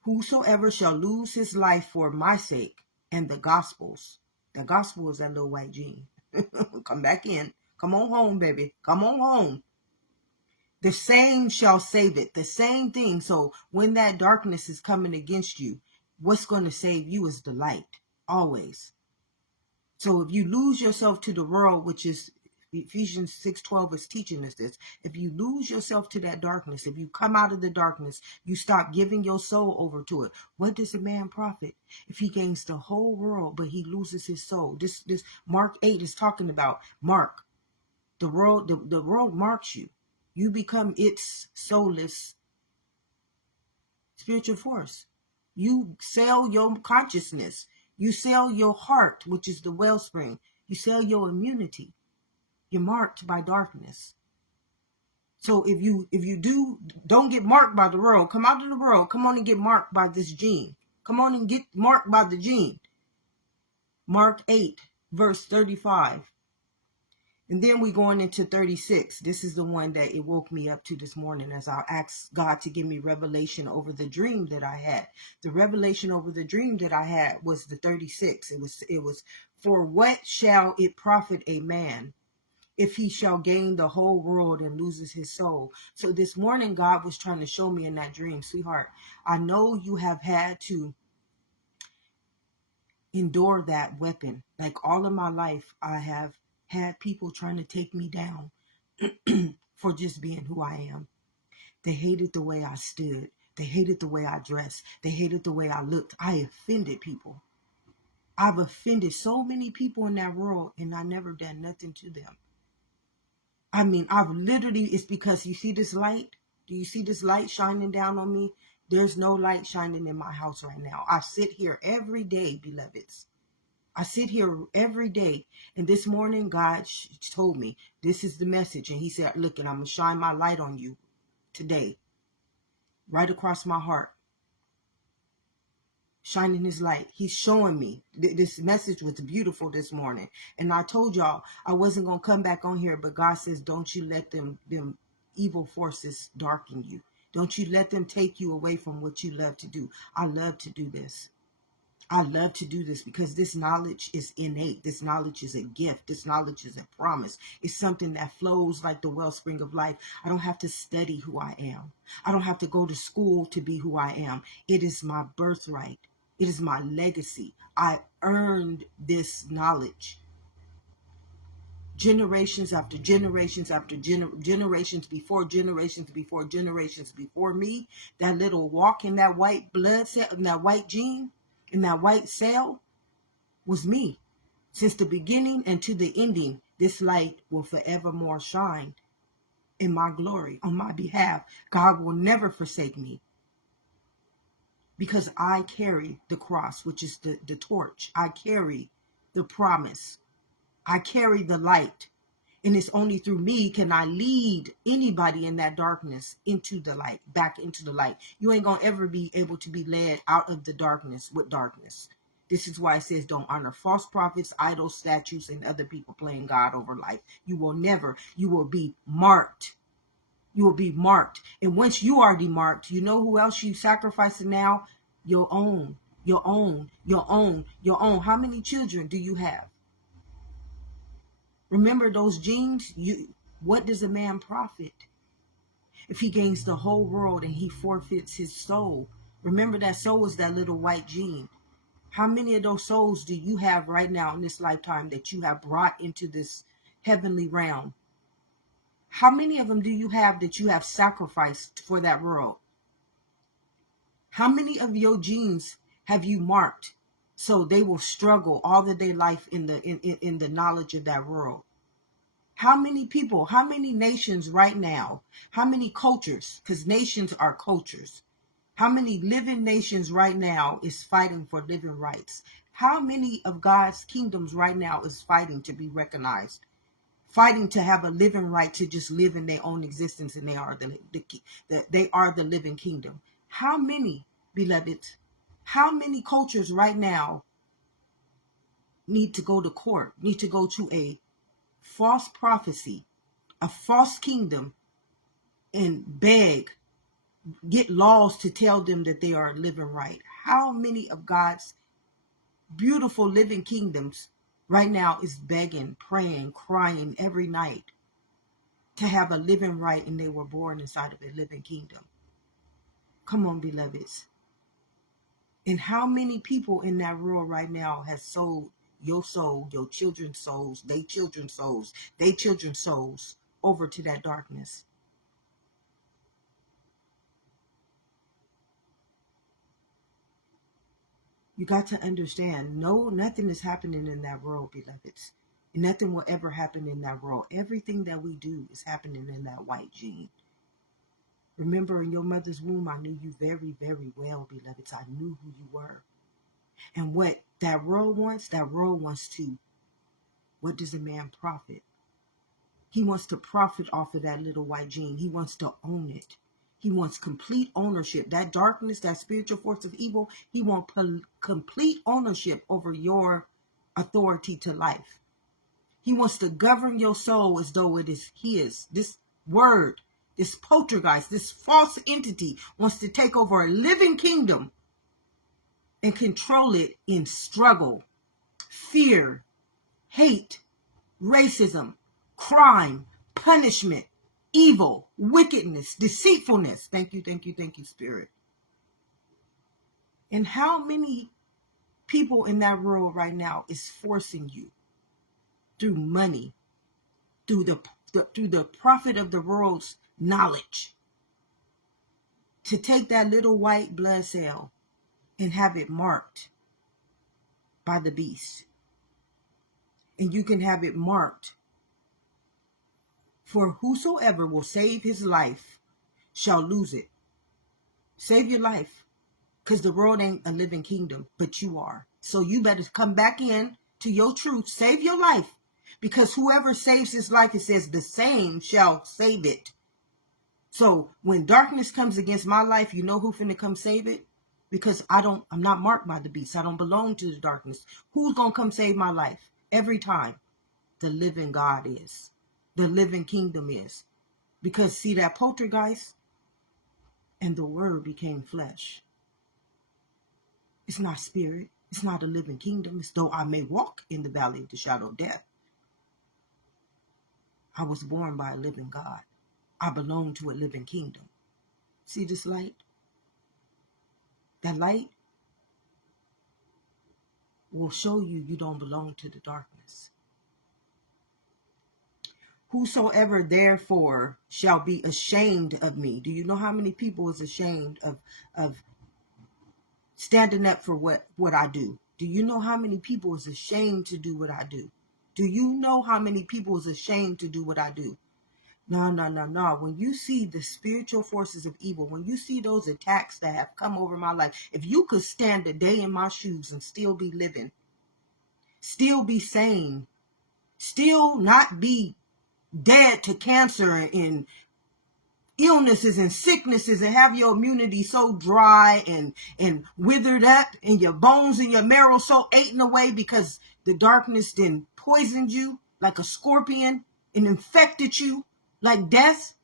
whosoever shall lose his life for my sake and the gospels. The gospel is that little white gene. Come back in. Come on home, baby. Come on home. The same shall save it. The same thing. So when that darkness is coming against you, what's going to save you is the light. Always. So if you lose yourself to the world, which is Ephesians 6:12 is teaching us this. If you lose yourself to that darkness, if you come out of the darkness, you stop giving your soul over to it. What does a man profit if he gains the whole world, but he loses his soul? This Mark 8 is talking about Mark. The world marks you. You become its soulless spiritual force. You sell your consciousness. You sell your heart, which is the wellspring. You sell your immunity. You're marked by darkness. So if you don't get marked by the world, come out of the world. Come on and get marked by this gene. Come on and get marked by the gene. Mark 8, verse 35. And then we going into 36. This is the one that it woke me up to this morning as I asked God to give me revelation over the dream that I had. The revelation over the dream that I had was the 36. It was for what shall it profit a man if he shall gain the whole world and loses his soul? So this morning, God was trying to show me in that dream, sweetheart, I know you have had to endure that weapon. Like all of my life, I have had people trying to take me down for just being who I am. They hated the way I stood. They hated the way I dressed. They hated the way I looked. I offended people. I've offended so many people in that world, and I never done nothing to them. I mean, I've literally, it's because you see this light? Do you see this light shining down on me? There's no light shining in my house right now. I sit here every day, beloveds. I sit here every day. And this morning, God told me, this is the message. And he said, look, and I'm going to shine my light on you today, right across my heart. Shining his light. He's showing me. This message was beautiful this morning. And I told y'all I wasn't going to come back on here, but God says, don't you let them evil forces darken you. Don't you let them take you away from what you love to do. I love to do this. I love to do this because this knowledge is innate. This knowledge is a gift. This knowledge is a promise. It's something that flows like the wellspring of life. I don't have to study who I am. I don't have to go to school to be who I am. It is my birthright. It is my legacy. I earned this knowledge. Generations after generations after generations before generations before generations before me, that little walk in that white blood cell, in that white gene, in that white cell was me. Since the beginning and to the ending, this light will forevermore shine in my glory on my behalf. God will never forsake me because I carry the cross, which is the torch. I carry the promise. I carry the light. And it's only through me can I lead anybody in that darkness into the light, back into the light. You ain't going to ever be able to be led out of the darkness with darkness. This is why it says don't honor false prophets, idols, statues, and other people playing God over life. You will never. You will be marked. You will be marked. And once you are demarked, you know who else you sacrificing now? Your own. Your own. Your own. Your own. How many children do you have? Remember those genes? What does a man profit if he gains the whole world and he forfeits his soul? Remember that soul is that little white gene. How many of those souls do you have right now in this lifetime that you have brought into this heavenly realm? How many of them do you have that you have sacrificed for that world? How many of your genes have you marked so they will struggle all of their life in the knowledge of that world? How many people, how many nations right now, how many cultures, because nations are cultures, how many living nations right now is fighting for living rights? How many of God's kingdoms right now is fighting to be recognized, fighting to have a living right to just live in their own existence, and they are the living kingdom? How many, beloved? How many cultures right now need to go to court, need to go to a false prophecy, a false kingdom, and beg, get laws to tell them that they are living right? How many of God's beautiful living kingdoms right now is begging, praying, crying every night to have a living right, and they were born inside of a living kingdom? Come on, beloveds. And how many people in that world right now has sold your soul, your children's souls, they children's souls, they children's souls over to that darkness? You got to understand, no, nothing is happening in that world, beloveds. And nothing will ever happen in that world. Everything that we do is happening in that white gene. Remember, in your mother's womb, I knew you very, very well, beloveds. I knew who you were. And what that world wants to, what does a man profit? He wants to profit off of that little white gene. He wants to own it. He wants complete ownership. That darkness, that spiritual force of evil, he wants complete ownership over your authority to life. He wants to govern your soul as though it is his. This word, this poltergeist, this false entity wants to take over a living kingdom and control it in struggle, fear, hate, racism, crime, punishment, evil, wickedness, deceitfulness. Thank you, thank you, thank you, Spirit. And how many people in that world right now is forcing you through money, through the profit of the world's knowledge, to take that little white blood cell and have it marked by the beast? And you can have it marked, for whosoever will save his life shall lose it. Save your life, because the world ain't a living kingdom, but you are. So you better come back in to your truth. Save your life, because whoever saves his life, it says, the same shall save it. So when darkness comes against my life, you know who finna come save it? Because I'm not marked by the beast. I don't belong to the darkness. Who's gonna come save my life? Every time. The living God is. The living kingdom is. Because see, that poltergeist and the word became flesh. It's not spirit. It's not a living kingdom. It's though I may walk in the valley of the shadow of death, I was born by a living God. I belong to a living kingdom. See this light? That light will show you you don't belong to the darkness. Whosoever therefore shall be ashamed of me. Do you know how many people is ashamed of standing up for what I do? Do you know how many people is ashamed to do what I do? Do you know how many people is ashamed to do what I do? No. When you see the spiritual forces of evil, when you see those attacks that have come over my life, if you could stand a day in my shoes and still be living, still be sane, still not be dead to cancer and illnesses and sicknesses, and have your immunity so dry and withered up, and your bones and your marrow so eaten away because the darkness then poisoned you like a scorpion and infected you like death,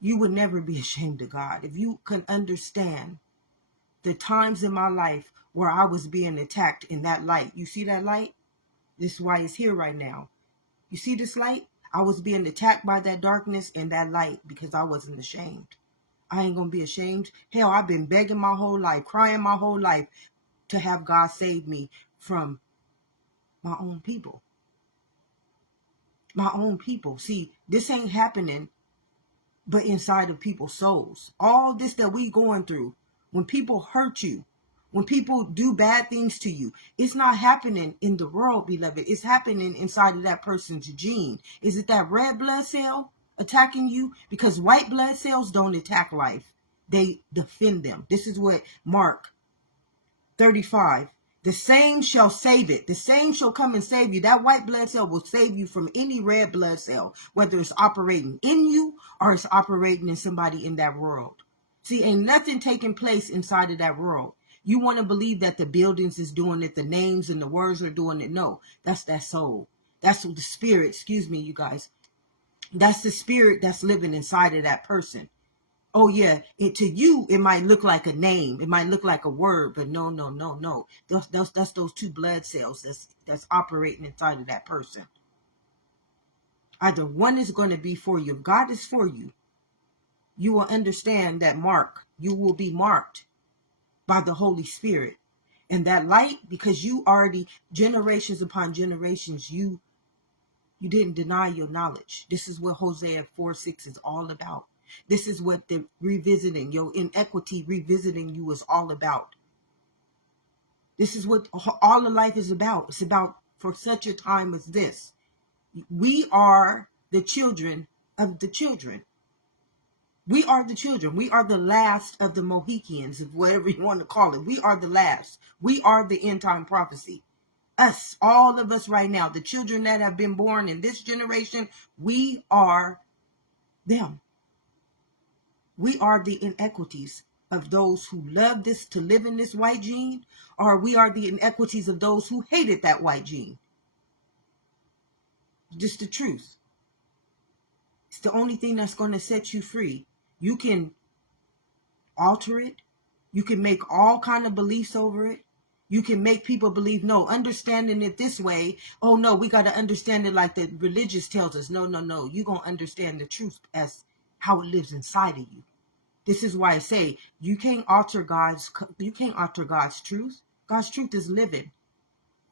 you would never be ashamed of God. If you can understand the times in my life where I was being attacked in that light. You see that light? This is why it's here right now. You see this light? I was being attacked by that darkness and that light because I wasn't ashamed. I ain't going to be ashamed. Hell, I've been begging my whole life, crying my whole life to have God save me from my own people. My own people. See, this ain't happening but inside of people's souls. All this that we going through, when people hurt you, when people do bad things to you, it's not happening in the world, beloved. It's happening inside of that person's gene. Is it that red blood cell attacking you? Because white blood cells don't attack life. They defend them. This is what Mark 35. The same shall save it. The same shall come and save you. That white blood cell will save you from any red blood cell, whether it's operating in you or it's operating in somebody in that world. See, ain't nothing taking place inside of that world. You want to believe that the buildings is doing it, the names and the words are doing it. No, that's that soul. That's what the spirit, excuse me, you guys. That's the spirit that's living inside of that person. Oh yeah, to you it might look like a name, it might look like a word, but no, no, no, no. That's those two blood cells that's operating inside of that person. Either one is going to be for you. If God is for you, you will understand that you will be marked by the Holy Spirit. And that light, because you already, generations upon generations, you didn't deny your knowledge. This is what Hosea 4:6 is all about. This is what the revisiting, your inequity revisiting you is all about. This is what all of life is about. It's about for such a time as this. We are the children of the children. We are the children. We are the last of the Mohicans, of whatever you want to call it. We are the last. We are the end time prophecy. Us, all of us right now, the children that have been born in this generation, we are them. We are the inequities of those who love this to live in this white gene, or we are the inequities of those who hated that white gene. Just the truth. It's the only thing that's going to set you free. You can alter it. You can make all kind of beliefs over it. You can make people believe, no, understanding it this way. Oh, no, we got to understand it like the religious tells us. No, no, no. You're going to understand the truth as how it lives inside of you. This is why I say you can't alter God's truth. God's truth is living.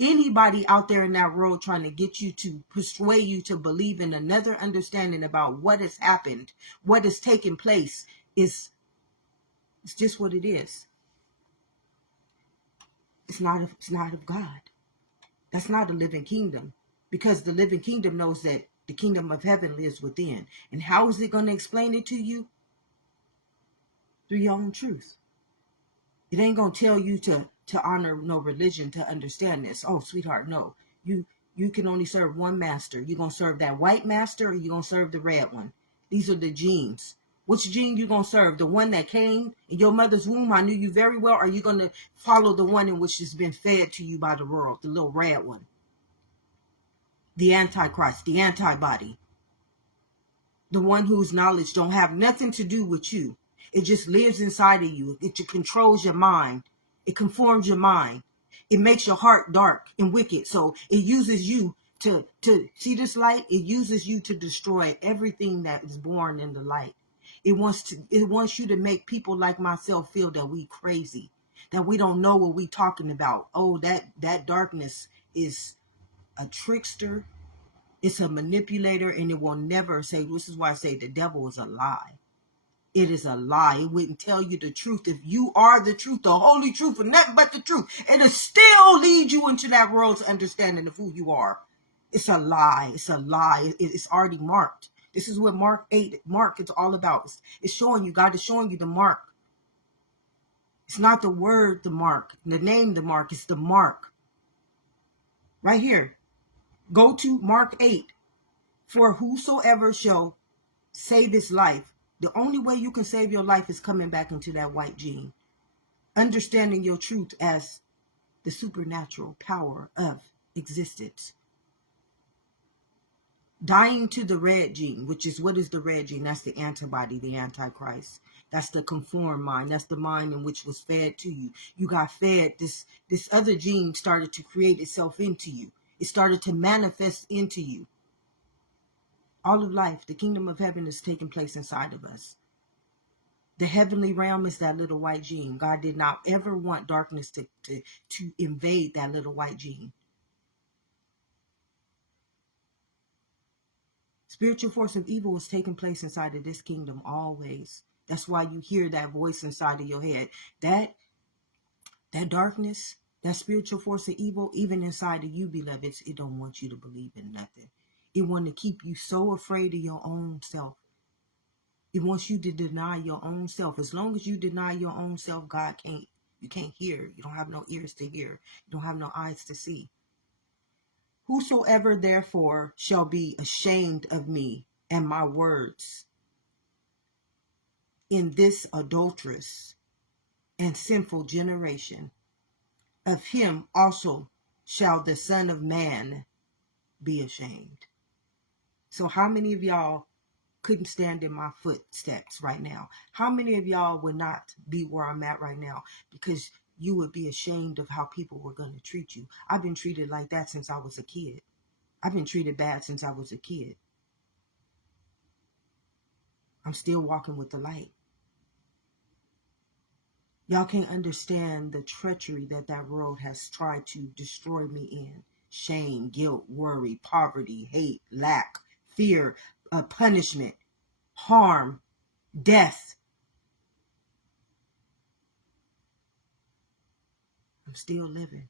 Anybody out there in that world trying to get you to persuade you to believe in another understanding about what has happened, what has taken place, it's just what it is. It's not of God. That's not a living kingdom, because the living kingdom knows that the kingdom of heaven lives within. And how is it going to explain it to you? Through your own truth. It ain't going to tell you to honor no religion to understand this. Oh, sweetheart, no. You can only serve one master. You're going to serve that white master, or you're going to serve the red one. These are the genes. Which gene you going to serve? The one that came in your mother's womb, I knew you very well, or are you going to follow the one in which has been fed to you by the world, the little red one? The Antichrist, the antibody. The one whose knowledge don't have nothing to do with you. It just lives inside of you. It controls your mind. It conforms your mind. It makes your heart dark and wicked. So it uses you to see this light. It uses you to destroy everything that is born in the light. It wants you to make people like myself feel that we crazy, that we don't know what we talking about. Oh, that darkness is a trickster. It's a manipulator, and it will never say, this is why I say the devil is a lie. It is a lie. It wouldn't tell you the truth. If you are the truth, the holy truth, and nothing but the truth, it'll still lead you into that world's understanding of who you are. It's a lie. It's a lie. It's already marked. This is what Mark is all about. It's showing you, God is showing you the mark. It's not the word, the mark, the name, the mark. It's the mark. Right here. Go to Mark 8. For whosoever shall save his life, the only way you can save your life is coming back into that white gene. Understanding your truth as the supernatural power of existence. Dying to the red gene, which is, what is the red gene? That's the antibody, the antichrist. That's the conformed mind. That's the mind in which was fed to you. You got fed. This other gene started to create itself into you. It started to manifest into you. All of life, the kingdom of heaven is taking place inside of us. The heavenly realm is that little white gene. God did not ever want darkness to invade that little white gene. Spiritual force of evil is taking place inside of this kingdom always. That's why you hear that voice inside of your head. That darkness, that spiritual force of evil, even inside of you, beloveds, it don't want you to believe in nothing. It want to keep you so afraid of your own self. It wants you to deny your own self. As long as you deny your own self, you can't hear. You don't have no ears to hear. You don't have no eyes to see. Whosoever therefore shall be ashamed of me and my words in this adulterous and sinful generation. Of him also shall the Son of Man be ashamed. So how many of y'all couldn't stand in my footsteps right now? How many of y'all would not be where I'm at right now because you would be ashamed of how people were going to treat you? I've been treated like that since I was a kid. I've been treated bad since I was a kid. I'm still walking with the light. Y'all can't understand the treachery that world has tried to destroy me in. Shame, guilt, worry, poverty, hate, lack, fear, punishment, harm, death. I'm still living.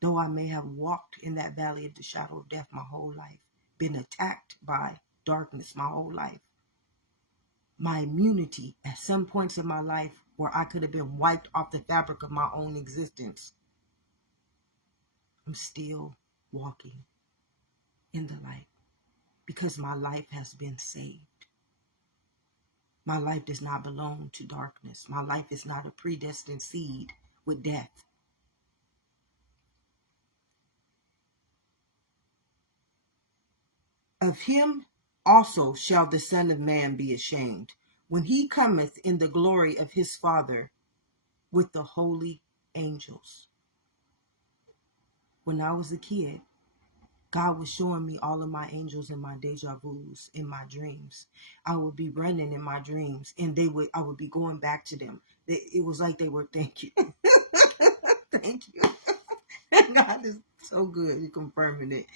Though I may have walked in that valley of the shadow of death my whole life, been attacked by darkness my whole life. My immunity at some points in my life where I could have been wiped off the fabric of my own existence. I'm still walking in the light because my life has been saved. My life does not belong to darkness. My life is not a predestined seed with death. Of him also shall the Son of Man be ashamed, when he cometh in the glory of his Father with the holy angels. When I was a kid, God was showing me all of my angels and my deja vus in my dreams. I would be running in my dreams, and I would be going back to them. It was like they were, thank you. Thank you. God is so good. You're confirming it.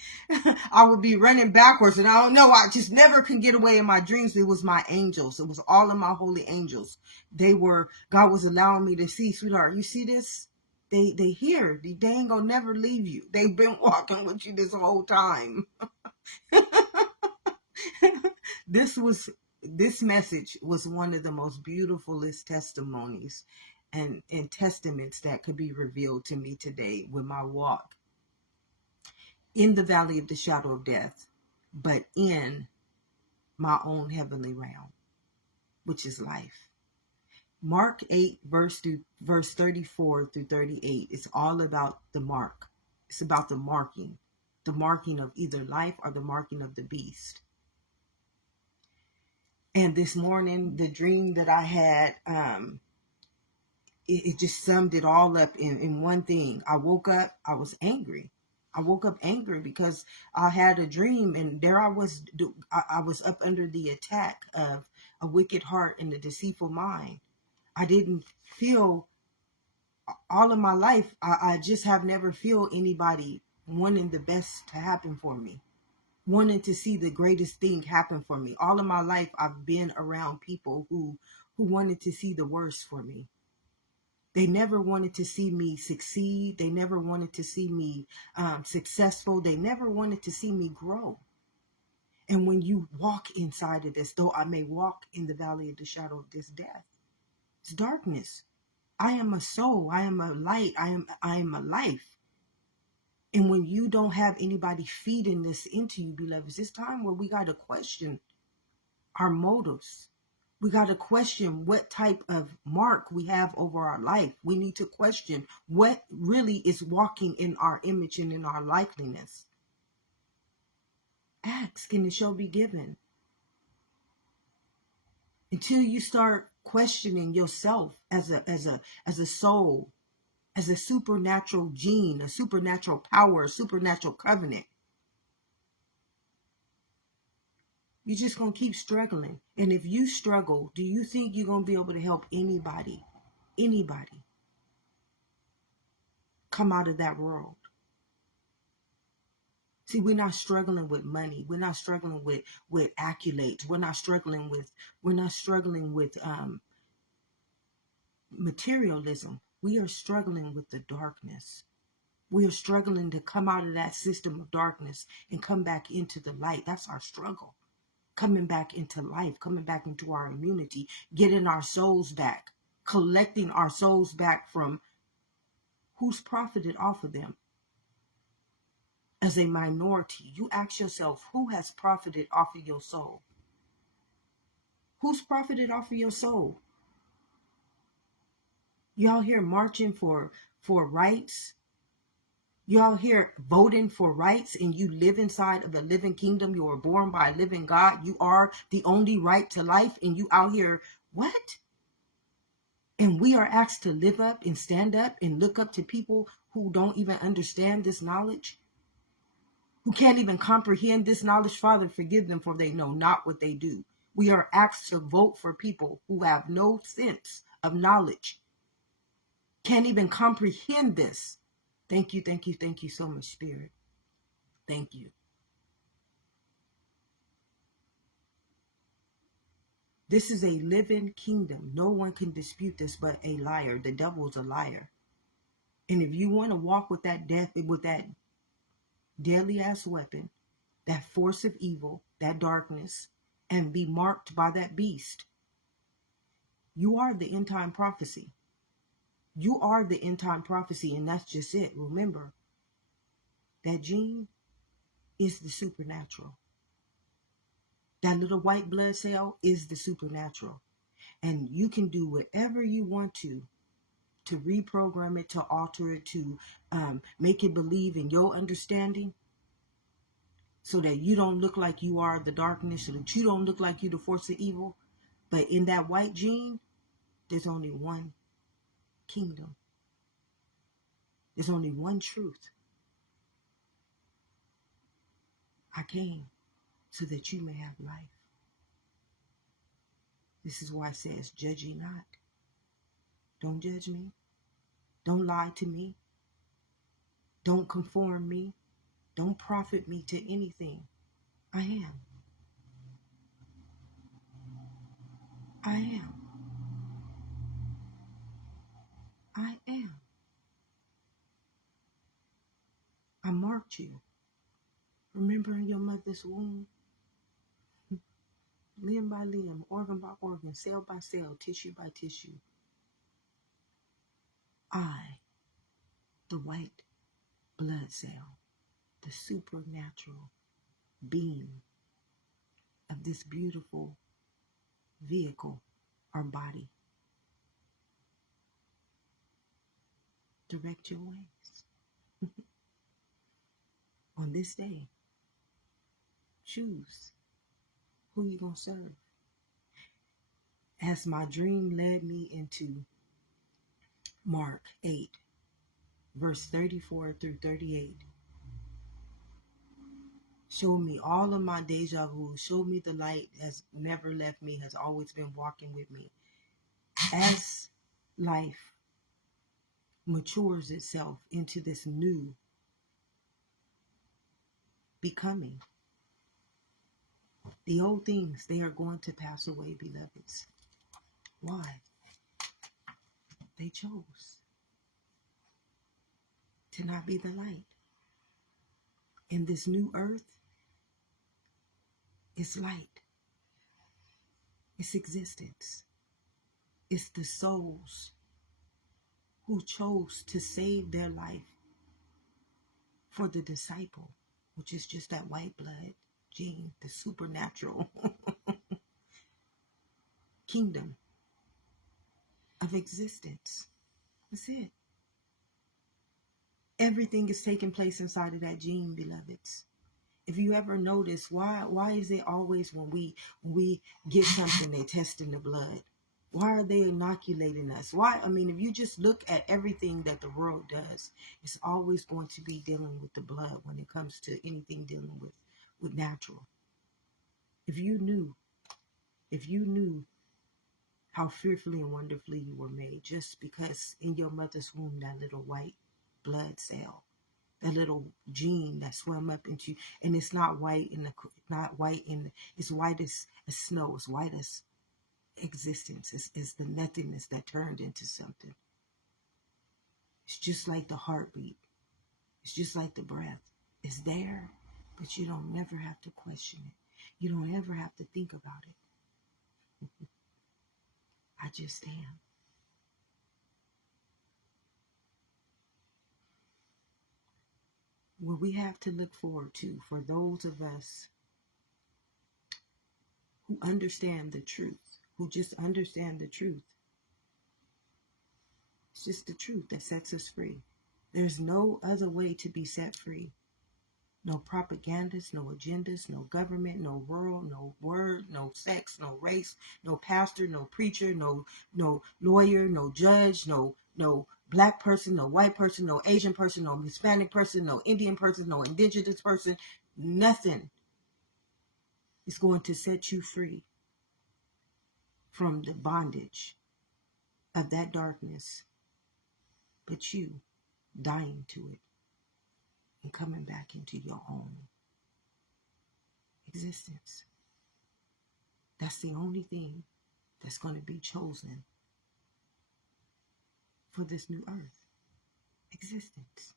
I would be running backwards, and I don't know. I just never can get away in my dreams. It was my angels. It was all of my holy angels. God was allowing me to see, sweetheart, you see this? They here. They ain't gonna never leave you. They've been walking with you this whole time. This message was one of the most beautifulest testimonies and testaments that could be revealed to me today with my walk in the valley of the shadow of death, but in my own heavenly realm, which is life. Mark 8, verse 34 through 38 is all about the mark. It's about the marking of either life or the marking of the beast. And this morning, the dream that I had, it just summed it all up in one thing. I woke up, I was angry. I woke up angry because I had a dream, and there I was up under the attack of a wicked heart and a deceitful mind. I didn't feel all of my life. I just have never feel anybody wanting the best to happen for me, wanting to see the greatest thing happen for me. All of my life, I've been around people who wanted to see the worst for me. They never wanted to see me succeed. They never wanted to see me successful. They never wanted to see me grow. And when you walk inside of this, though I may walk in the valley of the shadow of this death, it's darkness. I am a soul. I am a light. I am a life. And when you don't have anybody feeding this into you, beloveds, it's time where we got to question our motives. We got to question what type of mark we have over our life. We need to question what really is walking in our image and in our likeness. Ask and it shall be given. Until you start questioning yourself as a soul, as a supernatural gene, a supernatural power, a supernatural covenant, you're just going to keep struggling. And if you struggle, do you think you're going to be able to help anybody come out of that world? See, we're not struggling with money. We're not struggling with accolades. We're not struggling with materialism. We are struggling with the darkness. We are struggling to come out of that system of darkness and come back into the light. That's our struggle. Coming back into life, coming back into our immunity, getting our souls back, collecting our souls back from who's profited off of them. As a minority, you ask yourself, who has profited off of your soul? Who's profited off of your soul? Y'all here marching for rights. Y'all here voting for rights, and you live inside of a living kingdom. You are born by a living God. You are the only right to life, and you out here, what? And we are asked to live up and stand up and look up to people who don't even understand this knowledge, who can't even comprehend this knowledge. Father, forgive them, for they know not what they do. We are asked to vote for people who have no sense of knowledge, can't even comprehend this. Thank you, thank you, thank you so much, Spirit. Thank you. This is a living kingdom. No one can dispute this but a liar. The devil is a liar. And if you want to walk with that death, with that deadly ass weapon, that force of evil, that darkness, and be marked by that beast, you are the end time prophecy. You are the end time prophecy, and that's just it. Remember, that gene is the supernatural. That little white blood cell is the supernatural. And you can do whatever you want to reprogram it, to alter it, to make it believe in your understanding, so that you don't look like you are the darkness, so that you don't look like you the force of evil. But in that white gene, there's only one kingdom. There's only one truth. I came so that you may have life. This is why it says, judge ye not. Don't judge me. Don't lie to me. Don't conform me. Don't profit me to anything. I am. I am. I am. I marked you. Remember in your mother's womb, limb by limb, organ by organ, cell by cell, tissue by tissue. I, the white blood cell, the supernatural being of this beautiful vehicle, our body. Direct your ways. On this day, choose who you're going to serve. As my dream led me into Mark 8, verse 34 through 38, showed me all of my deja vu, showed me the light has never left me, has always been walking with me. As life matures itself into this new becoming, the old things, they are going to pass away, beloveds. Why? They chose to not be the light. In this new earth, it's light. It's existence. It's the souls who chose to save their life for the disciple, which is just that white blood gene, the supernatural kingdom of existence. That's it. Everything is taking place inside of that gene, beloveds. If you ever notice, why is it always when we get something, they test in the blood? Why are they inoculating us? Why? I mean, if you just look at everything that the world does, it's always going to be dealing with the blood when it comes to anything dealing with natural. If you knew how fearfully and wonderfully you were made, just because in your mother's womb, that little white blood cell, that little gene that swam up into you, and it's not white it's white as snow, it's white as existence. It's the nothingness that turned into something. It's just like the heartbeat. It's just like the breath. It's there, but you don't never have to question it. You don't ever have to think about it. I just am. What we have to look forward to for those of us who understand the truth, who just understand the truth. It's just the truth that sets us free. There's no other way to be set free. No propagandas, no agendas, no government, no world, no word, no sex, no race, no pastor, no preacher, no lawyer, no judge, no black person, no white person, no Asian person, no Hispanic person, no Indian person, no indigenous person. Nothing is going to set you free from the bondage of that darkness, but you dying to it and coming back into your own existence. That's the only thing that's going to be chosen for this new earth. Existence.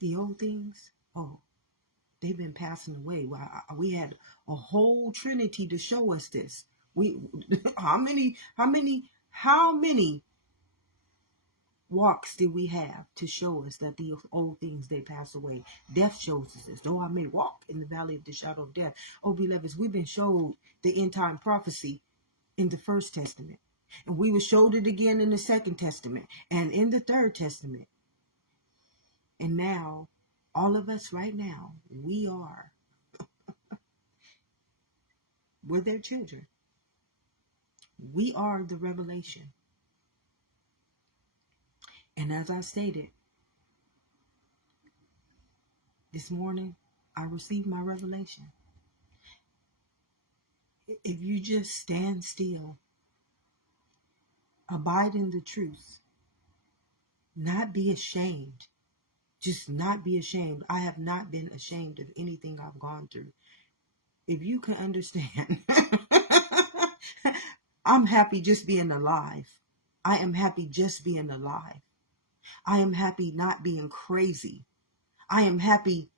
The old things, oh, they've been passing away. We had a whole trinity to show us this. How many walks did we have to show us that the old things, they pass away? Death shows us this. Though I may walk in the valley of the shadow of death. Oh, beloveds, we've been showed the end time prophecy in the First Testament. And we were showed it again in the Second Testament and in the Third Testament. And now, all of us right now, we're their children. We are the revelation. And as I stated, this morning, I received my revelation. If you just stand still, abide in the truth, not be ashamed, just not be ashamed. I have not been ashamed of anything I've gone through. If you can understand, I'm happy just being alive. I am happy just being alive. I am happy not being crazy. I am happy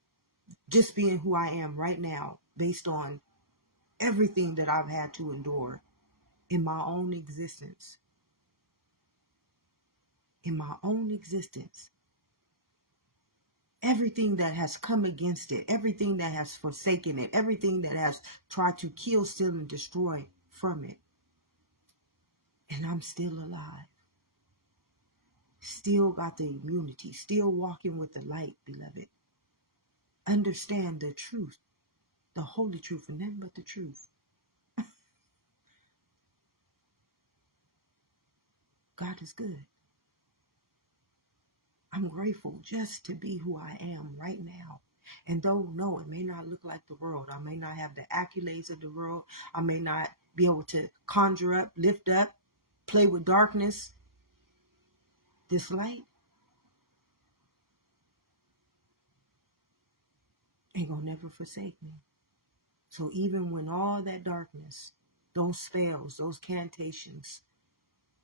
just being who I am right now, based on everything that I've had to endure in my own existence. In my own existence. Everything that has come against it, everything that has forsaken it, everything that has tried to kill, steal, and destroy from it. And I'm still alive. Still got the immunity, still walking with the light, beloved. Understand the truth, the holy truth, and nothing but the truth. God is good. I'm grateful just to be who I am right now. And though, no, it may not look like the world. I may not have the accolades of the world. I may not be able to conjure up, lift up, play with darkness. This light ain't gonna never forsake me. So even when all that darkness, those spells, those cantations,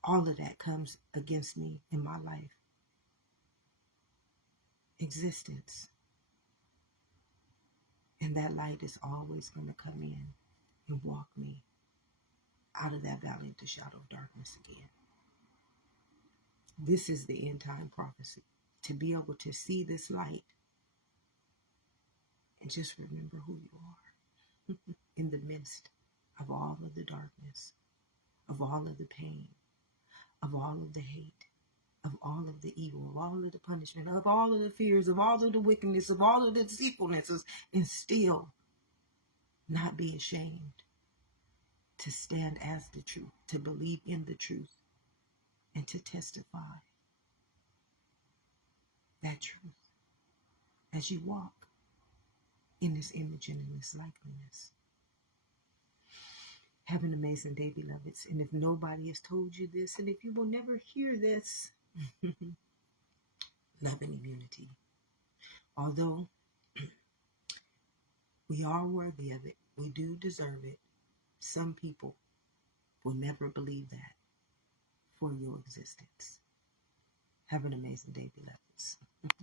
all of that comes against me in my life, existence, and that light is always going to come in and walk me out of that valley of the shadow of darkness again. This is the end time prophecy. To be able to see this light and just remember who you are in the midst of all of the darkness, of all of the pain, of all of the hate, of all of the evil, of all of the punishment, of all of the fears, of all of the wickedness, of all of the deceitfulnesses, and still not be ashamed to stand as the truth, to believe in the truth, and to testify that truth as you walk in this image and in this likeliness. Have an amazing day, beloveds. And if nobody has told you this, and if you will never hear this, love and immunity. Although we are worthy of it, we do deserve it, some people will never believe that for your existence. Have an amazing day, beloveds.